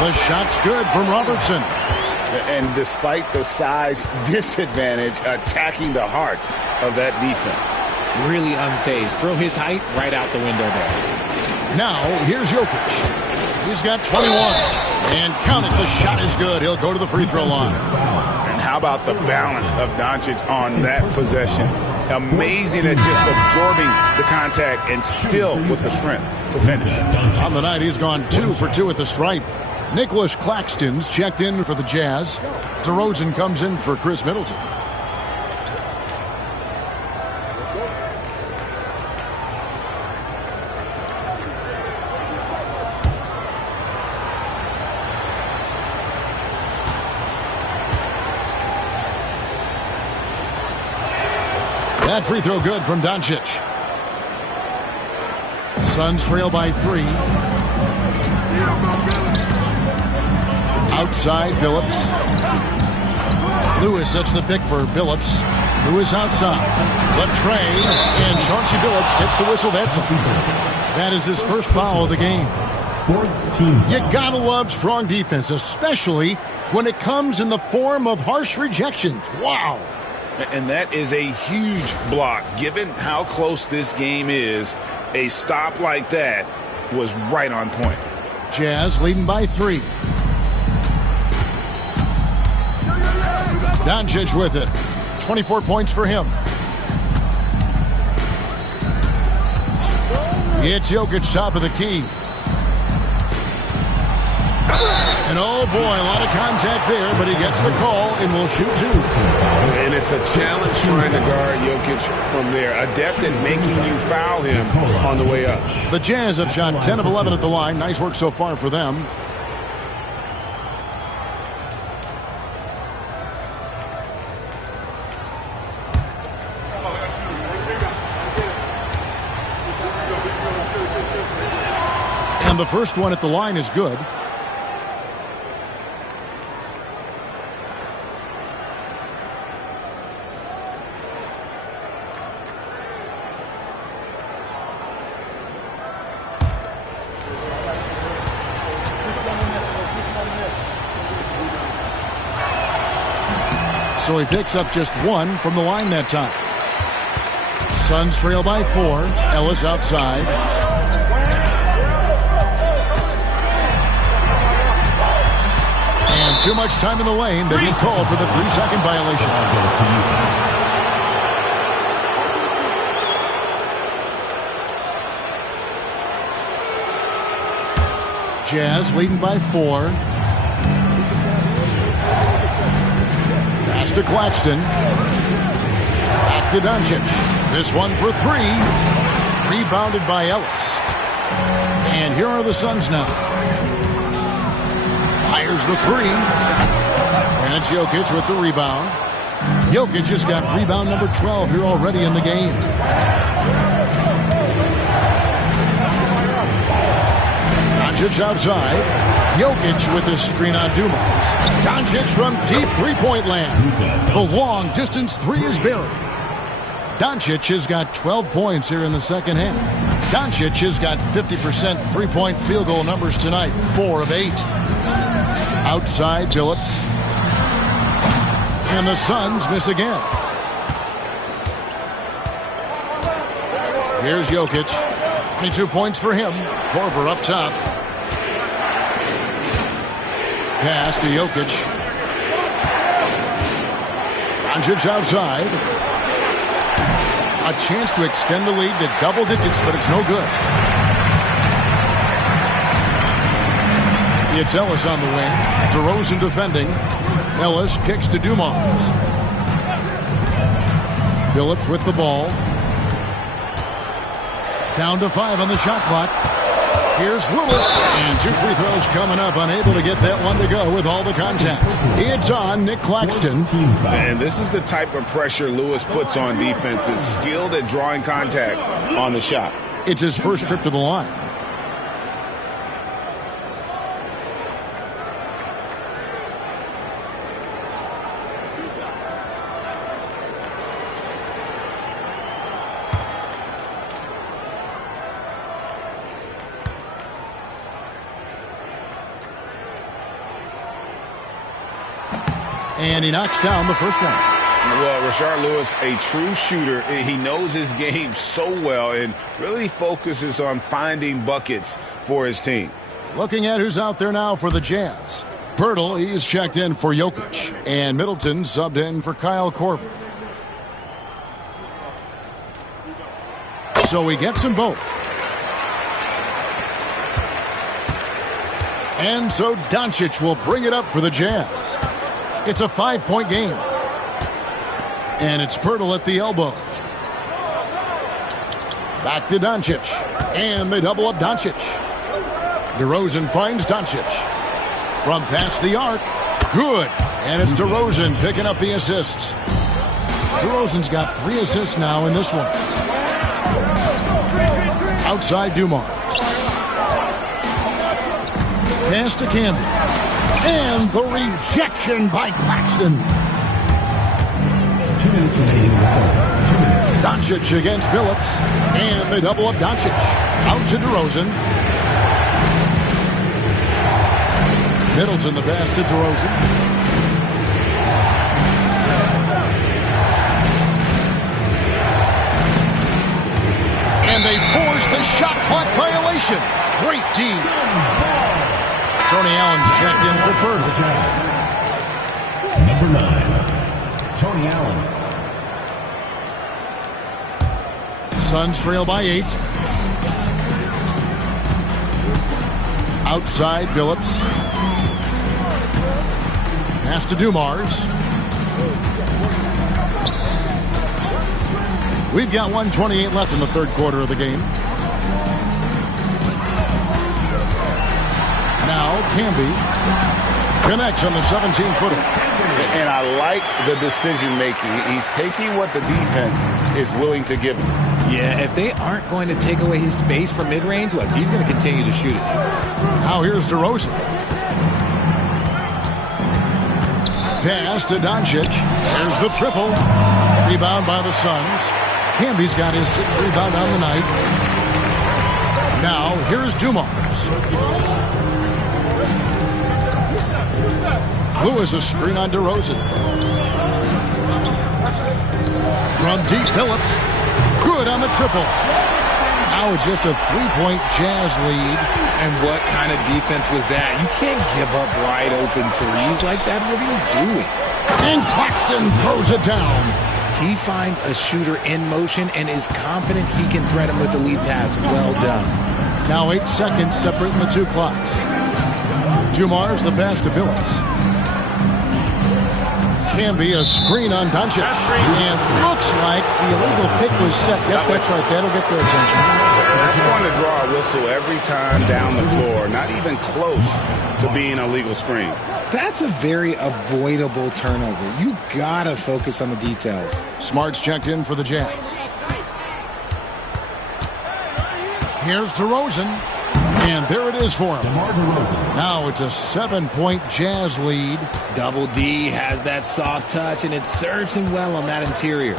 The shot's good from Robertson. And despite the size disadvantage, attacking the heart of that defense. Really unfazed. Throw his height right out the window there. Now, here's Jokic. He's got 21. And count it, the shot is good. He'll go to the free throw line. And how about the balance of Doncic on that possession? Amazing at just absorbing the contact and still with the strength to finish. On the night, he's gone 2 for 2 at the stripe. Nicholas Claxton's checked in for the Jazz. DeRozan comes in for Chris Middleton. That free throw good from Doncic. Suns trail by 3. Outside, Billups. Lewis sets the pick for Billups. Lewis outside. The trade, and Chauncey Billups gets the whistle that time. That is his first foul of the game. You gotta love strong defense, especially when it comes in the form of harsh rejections. Wow. And that is a huge block. Given how close this game is, a stop like that was right on point. Jazz leading by 3. Doncic with it. 24 points for him. It's Jokic top of the key. And oh boy, a lot of contact there, but he gets the call and will shoot 2. And it's a challenge trying to guard Jokic from there. Adept at making you foul him on the way up. The Jazz have shot 10 of 11 at the line. Nice work so far for them. And the first one at the line is good. So he picks up just 1 from the line that time. Suns trail by 4. Ellis outside. And too much time in the lane. They get called for the 3-second violation. Jazz leading by 4. Pass to Claxton. Back to Doncic. This one for 3. Rebounded by Ellis. And here are the Suns now. Fires the 3. And it's Jokic with the rebound. Jokic has got rebound number 12 here already in the game. Doncic outside. Jokic with his screen on Dumas. Doncic from deep three-point land. The long-distance 3 is buried. Doncic has got 12 points here in the second half. Doncic has got 50% three-point field goal numbers tonight, 4 of 8. Outside, Billups. And the Suns miss again. Here's Jokic. 22 points for him. Korver up top. Pass to Jokic. Doncic outside. A chance to extend the lead to double digits, but it's no good. It's Ellis on the wing. DeRozan defending. Ellis kicks to Dumas. Billups with the ball. Down to 5 on the shot clock. Here's Lewis, and 2 free throws coming up, unable to get that one to go with all the contact. It's on Nick Claxton. And this is the type of pressure Lewis puts on defense. Is skilled at drawing contact on the shot. It's his first trip to the line. And he knocks down the first one. Well, Rashard Lewis, a true shooter. He knows his game so well and really focuses on finding buckets for his team. Looking at who's out there now for the Jazz. Pirtle, he's checked in for Jokic. And Middleton subbed in for Kyle Korver. So he gets them both. And so Doncic will bring it up for the Jazz. It's a 5-point game. And it's Pirtle at the elbow. Back to Doncic. And they double up Doncic. DeRozan finds Doncic. From past the arc. Good. And it's DeRozan picking up the assists. DeRozan's got 3 assists now in this one. Outside Dumars. Pass to Camby. And the rejection by Claxton. 2 minutes remaining. 2 minutes. Doncic against Billups. And they double up Doncic. Out to DeRozan. Middleton the pass to DeRozan. And they force the shot clock violation. Great team. Tony Allen's checked in for Pirtle. Number 9, Tony Allen. Suns trail by 8. Outside Billups. Pass to Dumars. We've got 1:28 left in the third quarter of the game. Now Camby connects on the 17-footer. And I like the decision-making. He's taking what the defense is willing to give him. Yeah, if they aren't going to take away his space from mid-range, look, he's going to continue to shoot it. Now here's DeRozan. Pass to Doncic. There's the triple. Rebound by the Suns. Camby's got his 6th rebound on the night. Now, here's Dumars. Lewis a screen on DeRozan. From deep, Billups. Good on the triple. Now it's just a 3-point Jazz lead. And what kind of defense was that? You can't give up wide open threes like that. What are you doing? And Claxton throws it down. He finds a shooter in motion and is confident he can threat him with the lead pass. Well done. Now 8 seconds separating the 2 clocks. Dumars the pass to Billups. Camby a screen on Doncic. And looks like the illegal pick was set. Yep, that's right. That'll get their attention. That's going to draw a whistle every time down the floor. Not even close to being a legal screen. That's a very avoidable turnover. You gotta focus on the details. Smart's checked in for the Jazz. Here's DeRozan. And there it is for him. Now it's a 7-point Jazz lead. Double D has that soft touch, and it serves him well on that interior.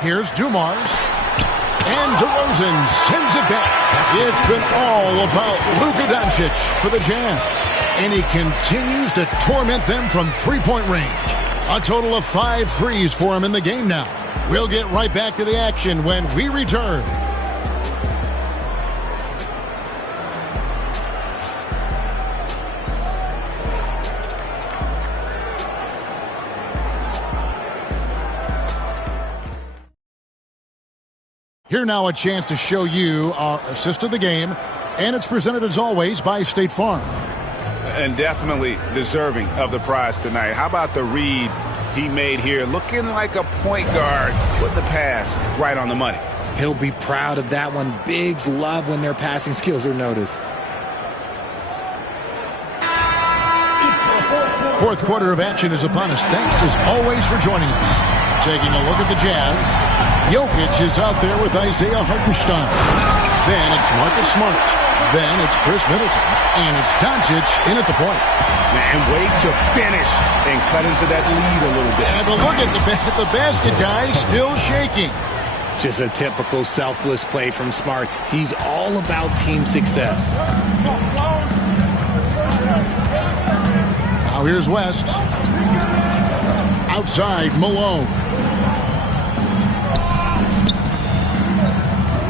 Here's Dumars. And DeRozan sends it back. It's been all about Luka Doncic for the Jazz. And he continues to torment them from 3-point range. A total of 5 threes for him in the game now. We'll get right back to the action when we return. Here now a chance to show you our assist of the game, and it's presented as always by State Farm. And definitely deserving of the prize tonight. How about the read he made here? Looking like a point guard with the pass right on the money. He'll be proud of that one. Bigs love when their passing skills are noticed. Fourth quarter of action is upon us. Thanks as always for joining us. Taking a look at the Jazz. Jokic is out there with Isaiah Hartenstein. Then it's Marcus Smart. Then it's Chris Middleton. And it's Doncic in at the point. And wait to finish and cut into that lead a little bit. And look at the basket guy still shaking. Just a typical selfless play from Smart. He's all about team success. Now here's West. Outside, Malone.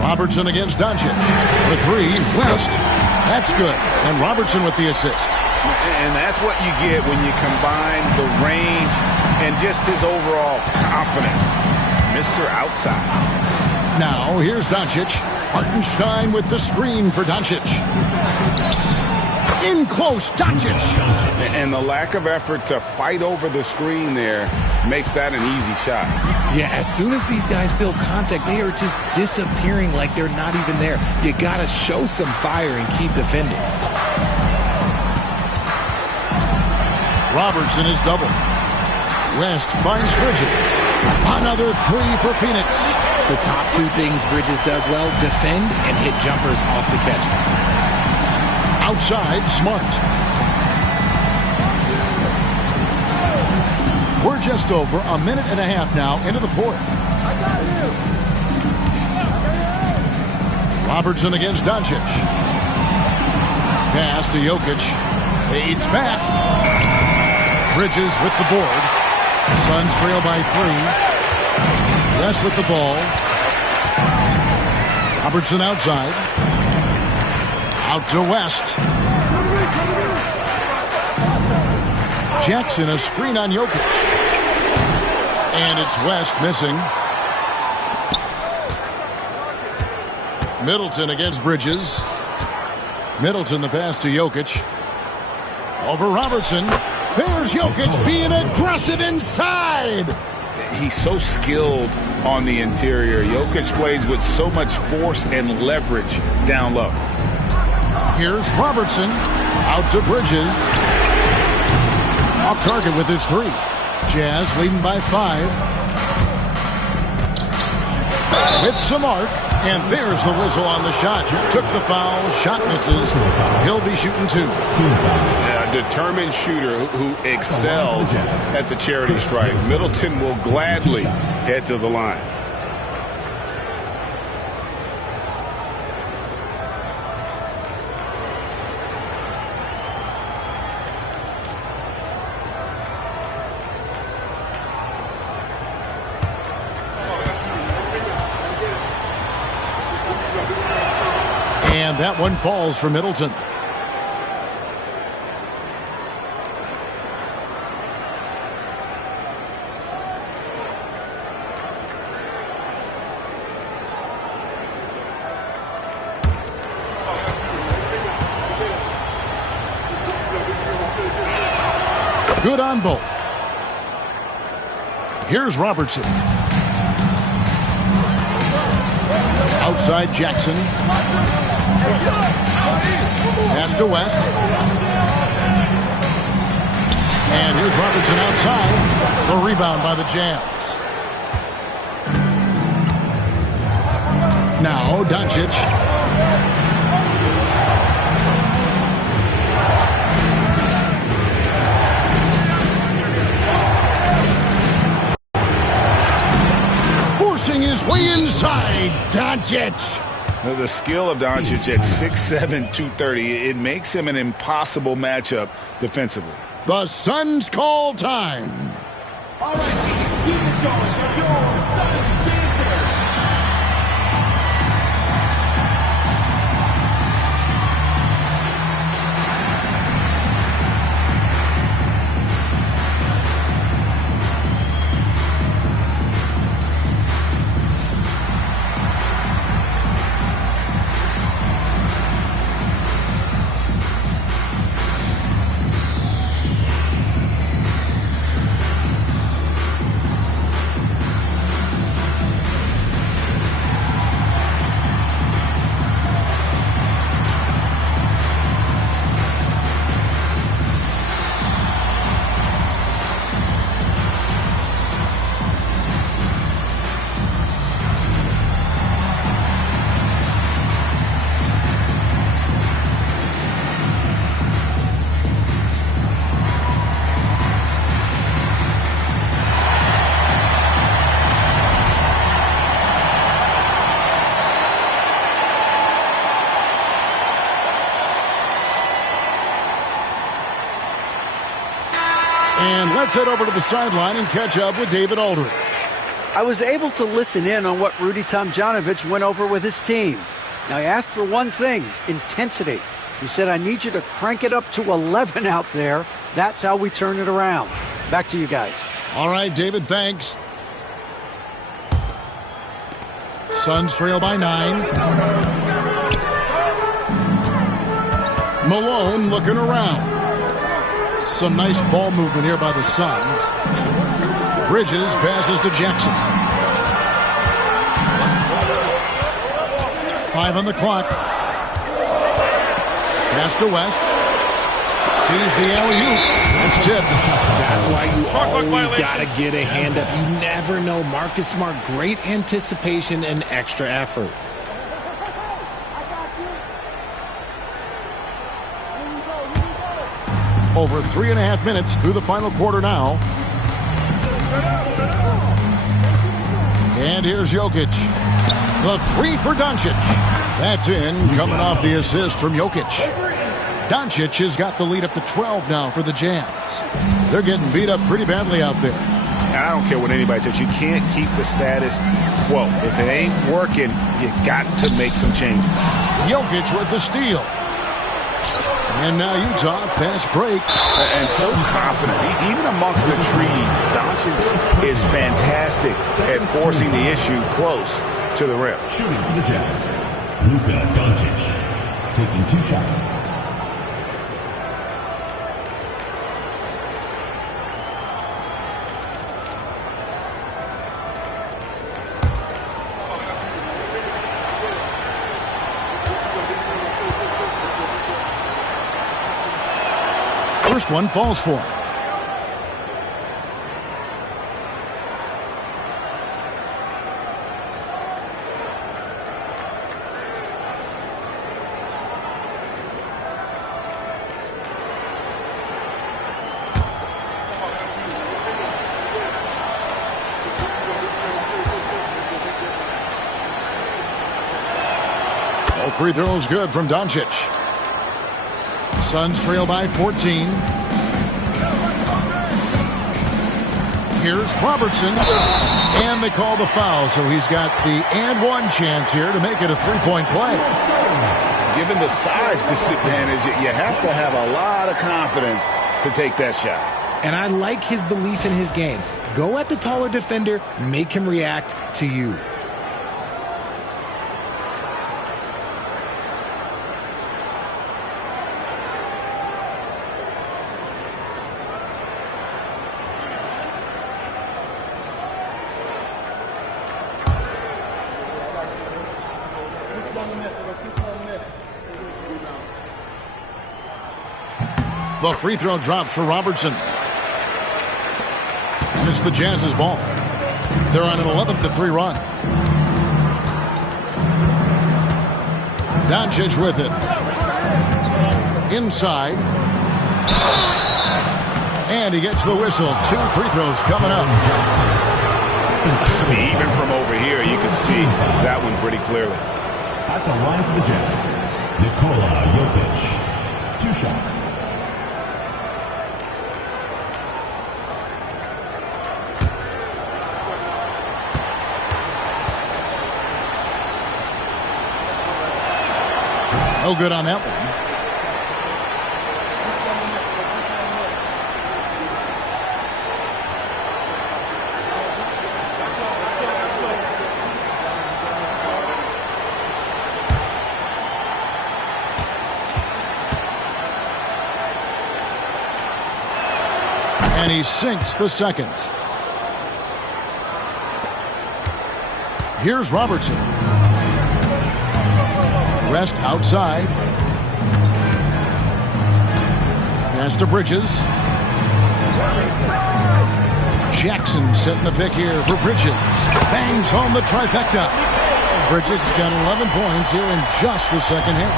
Robertson against Doncic. For 3, West. That's good. And Robertson with the assist. And that's what you get when you combine the range and just his overall confidence. Mr. Outside. Now, here's Doncic. Hartenstein with the screen for Doncic. In close, Doncic. And the lack of effort to fight over the screen there makes that an easy shot. Yeah, as soon as these guys feel contact, they are just disappearing like they're not even there. You got to show some fire and keep defending. Robertson is double. West finds Bridges. Another three for Phoenix. The top two things Bridges does well, defend and hit jumpers off the catch. Outside, Smart. We're just over a minute and a half now into the fourth. I got him. Robertson against Doncic. Pass to Jokic. Fades back. Bridges with the board. Suns trail by 3. West with the ball. Robertson outside. Out to West. Jackson, a screen on Jokic. And it's West missing. Middleton against Bridges. Middleton the pass to Jokic. Over Robertson. There's Jokic being aggressive inside. He's so skilled on the interior. Jokic plays with so much force and leverage down low. Here's Robertson. Out to Bridges. Off target with his 3. Jazz leading by 5. With some arc. And there's the whistle on the shot. Took the foul. Shot misses. He'll be shooting 2. A determined shooter who excels at the charity stripe. Middleton will gladly head to the line. And that one falls for Middleton. Good on both. Here's Robertson. Outside Jackson. Pass to West. And here's Robertson outside. The rebound by the Jazz. Now Doncic. Forcing his way inside. Doncic. The skill of Doncic at 6'7", 230, it makes him an impossible matchup defensively. The Suns call time. All right, let's keep it going for your Suns dancers. And let's head over to the sideline and catch up with David Aldridge. I was able to listen in on what Rudy Tomjanovich went over with his team. Now, he asked for one thing, intensity. He said, I need you to crank it up to 11 out there. That's how we turn it around. Back to you guys. All right, David, thanks. Suns trail by 9. Malone looking around. Some nice ball movement here by the Suns. Bridges passes to Jackson. 5 on the clock. Pass to West. Sees the alley-oop. That's tipped. That's why you always got to get a hand up. You never know. Marcus Smart, great anticipation and extra effort. Over 3.5 minutes through the final quarter now. And here's Jokic. The 3 for Doncic. That's in, coming off the assist from Jokic. Doncic has got the lead up to 12 now for the Jazz. They're getting beat up pretty badly out there. And I don't care what anybody says. You can't keep the status quo. If it ain't working, you got to make some changes. Jokic with the steal. And now Utah, fast break. And so confident. Even amongst the trees, Doncic is fantastic at forcing the issue close to the rim. Shooting for the Jazz, Luka Doncic, taking 2 shots. First one falls for him. All 3 throws good from Doncic. Suns trail by 14. Here's Robertson. And they call the foul, so he's got the and one chance here to make it a 3-point play. Given the size disadvantage, you have to have a lot of confidence to take that shot. And I like his belief in his game. Go at the taller defender, make him react to you. The free throw drops for Robertson. And it's the Jazz's ball. They're on an 11-3 run. Doncic with it. Inside. And he gets the whistle. 2 free throws coming up. Even from over here, you can see that one pretty clearly. At the line for the Jazz, Nikola Jokic, 2 shots. No good on that one. And he sinks the second. Here's Robertson. Rest outside. Pass to Bridges. Jackson setting the pick here for Bridges. Bangs home the trifecta. Bridges has got 11 points here in just the second half.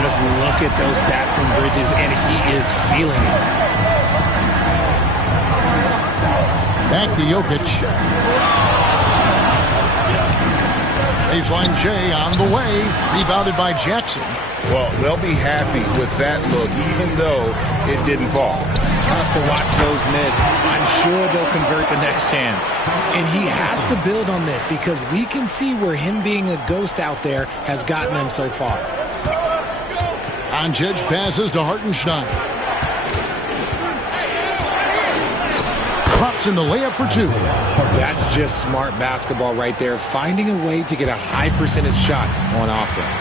Just look at those stats from Bridges, and he is feeling it. Back to Jokic. Baseline J on the way. Rebounded by Jackson. Well, they'll be happy with that look, even though it didn't fall. Tough to watch those miss. I'm sure they'll convert the next chance. And he has to build on this because we can see where him being a ghost out there has gotten them so far. Doncic passes to Hartenstein. Drops in the layup for 2. That's just smart basketball right there, finding a way to get a high percentage shot on offense.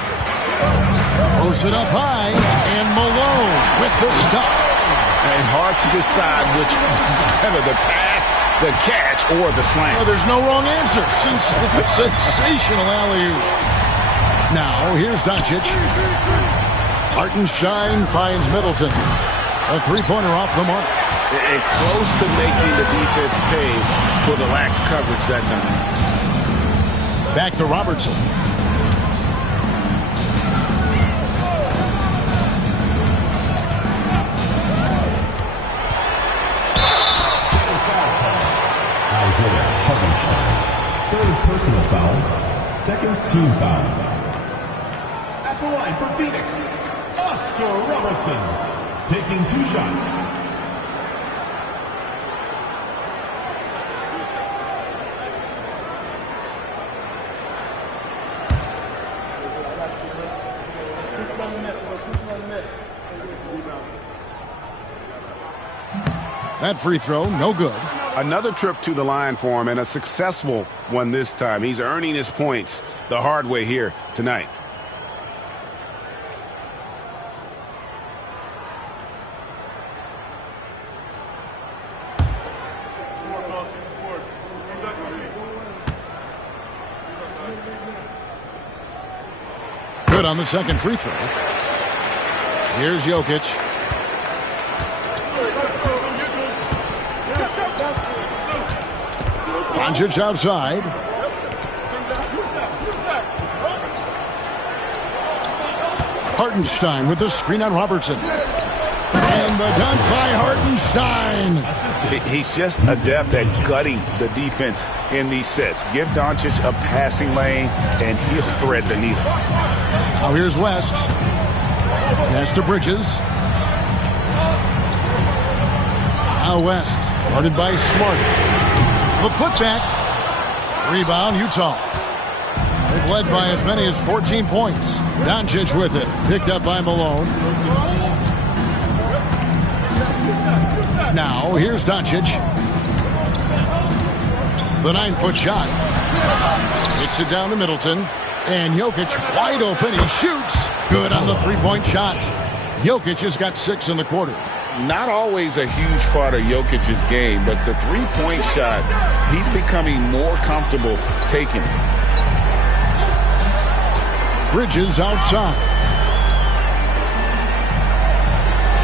Throws it up high, and Malone with the stuff. And hard to decide which was better, the pass, the catch, or the slam. Oh, there's no wrong answer. Sensational alley-oop. Now, here's Doncic. Hartenstein finds Middleton. A three-pointer off the mark. And close to making the defense pay for the lax coverage that time. Back to Robertson. Third personal foul. Second team foul. At the line for Phoenix, Oscar Robertson, taking 2 shots. That free throw, no good. Another trip to the line for him, and a successful one this time. He's earning his points the hard way here tonight. Good on the second free throw. Here's Jokic. Doncic outside. Hartenstein with the screen on Robertson. And the dunk by Hartenstein. He's just adept at gutting the defense in these sets. Give Doncic a passing lane, and he'll thread the needle. Now here's West. Pass to Bridges. Now West, guarded by Smart. The putback. Rebound, Utah. They've led by as many as 14 points. Doncic with it. Picked up by Malone. Now, here's Doncic. The 9-foot shot. Kicks it down to Middleton. And Jokic wide open. He shoots. Good on the three-point shot. Jokic has got 6 in the quarter. Not always a huge part of Jokic's game, but the three-point shot, he's becoming more comfortable taking it. Bridges outside.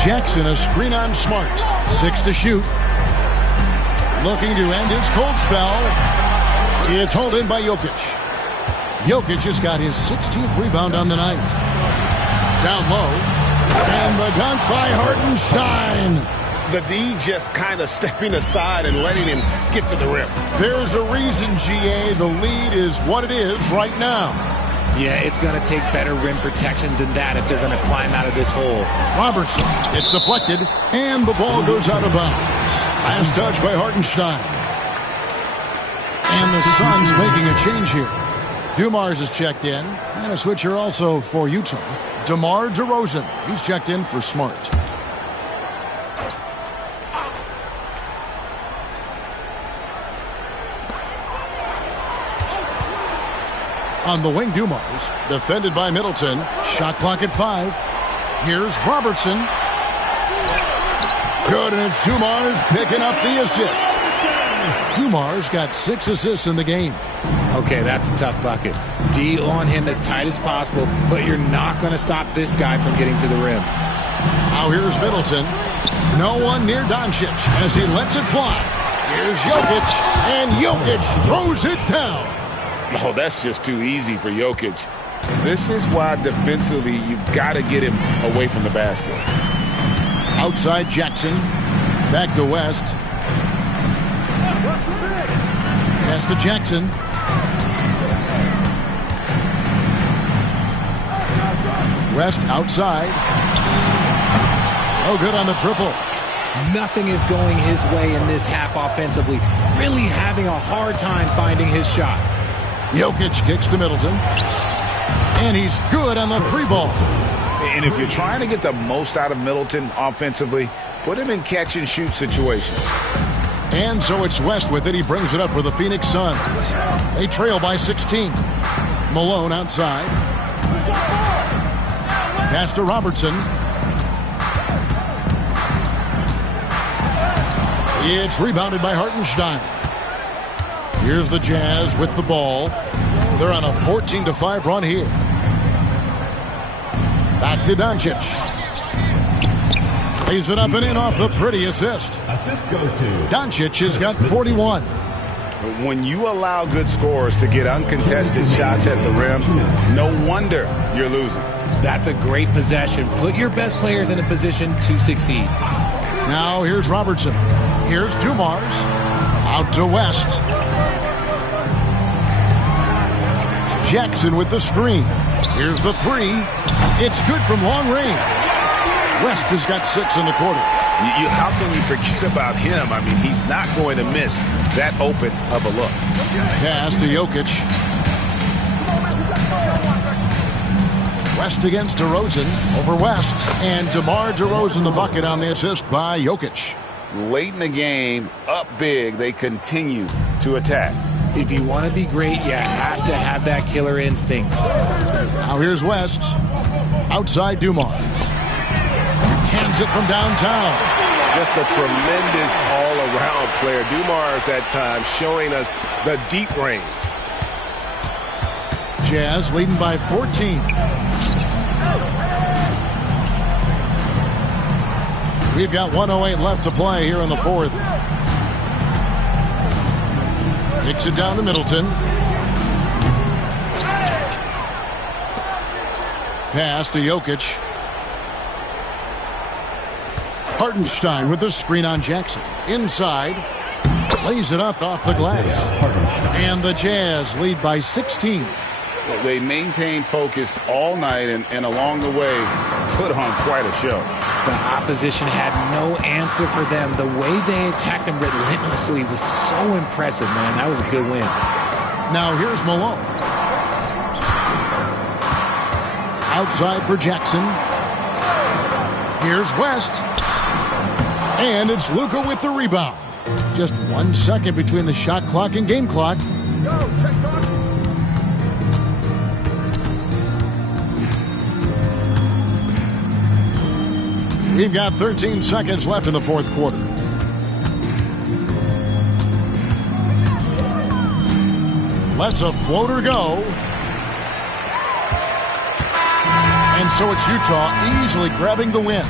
Jackson a screen on Smart. 6 to shoot. Looking to end his cold spell. It's hauled in by Jokic. Jokic has got his 16th rebound on the night. Down low. And the dunk by Hartenstein. The D just kind of stepping aside and letting him get to the rim. There's a reason, GA, the lead is what it is right now. Yeah, it's going to take better rim protection than that if they're going to climb out of this hole. Robertson, it's deflected, and the ball goes out of bounds. Last touch by Hartenstein. And the Suns making a change here. Dumars is checked in, and a switcher also for Utah. DeMar DeRozan, he's checked in for Smart. On the wing, Dumars, defended by Middleton. Shot clock at 5. Here's Robertson. Good, and it's Dumars picking up the assist. Dumars got 6 assists in the game. Okay, that's a tough bucket. D on him as tight as possible, but you're not going to stop this guy from getting to the rim. Now here's Middleton. No one near Doncic as he lets it fly. Here's Jokic, and Jokic throws it down. Oh, that's just too easy for Jokic. This is why defensively you've got to get him away from the basket. Outside Jackson. Back to West. Pass to Jackson. West outside. Oh, good on the triple. Nothing is going his way in this half offensively. Really having a hard time finding his shot. Jokic kicks to Middleton. And he's good on the 3-ball. And if you're trying to get the most out of Middleton offensively, put him in catch-and-shoot situations. And so it's West with it. He brings it up for the Phoenix Suns. They trail by 16. Malone outside. Pass to Robertson. It's rebounded by Hartenstein. Here's the Jazz with the ball. They're on a 14-5 run here. Back to Doncic. Lays it up and in off the pretty assist. Assist goes to Doncic has got 41. When you allow good scorers to get uncontested shots at the rim, no wonder you're losing. That's a great possession. Put your best players in a position to succeed. Now here's Robertson. Here's Dumars. Out to West. Jackson with the screen. Here's the three. It's good from long range. West has got 6 in the quarter. How can you forget about him? I mean, he's not going to miss that open of a look. Pass to Jokic. West against DeRozan. Over West. And DeMar DeRozan the bucket on the assist by Jokic. Late in the game, up big, they continue to attack. If you want to be great, you have to have that killer instinct. Now here's West. Outside Dumars. Hands it from downtown. Just a tremendous all-around player. Dumars at times showing us the deep range. Jazz leading by 14. We've got 1:08 left to play here in the fourth. Kicks it down to Middleton. Pass to Jokic. Hartenstein with the screen on Jackson. Inside. Lays it up off the glass. And the Jazz lead by 16. They maintained focus all night and along the way put on quite a show. The opposition had no answer for them. The way they attacked them relentlessly was so impressive, man. That was a good win. Now here's Malone. Outside for Jackson. Here's West. And it's Luka with the rebound. Just 1 second between the shot clock and game clock. We've got 13 seconds left in the fourth quarter. Lets a floater go. And so it's Utah easily grabbing the win.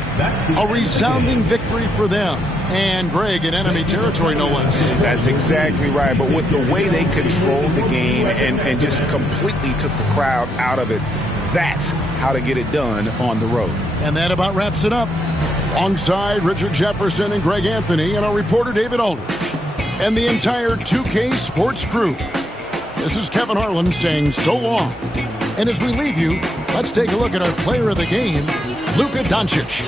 A resounding victory for them. And Greg in enemy territory, no less. That's exactly right. But with the way they controlled the game and just completely took the crowd out of it, that's how to get it done on the road. And that about wraps it up. Alongside Richard Jefferson and Greg Anthony and our reporter David Aldridge and the entire 2K Sports crew. This is Kevin Harlan saying so long. And as we leave you, let's take a look at our player of the game, Luka Doncic.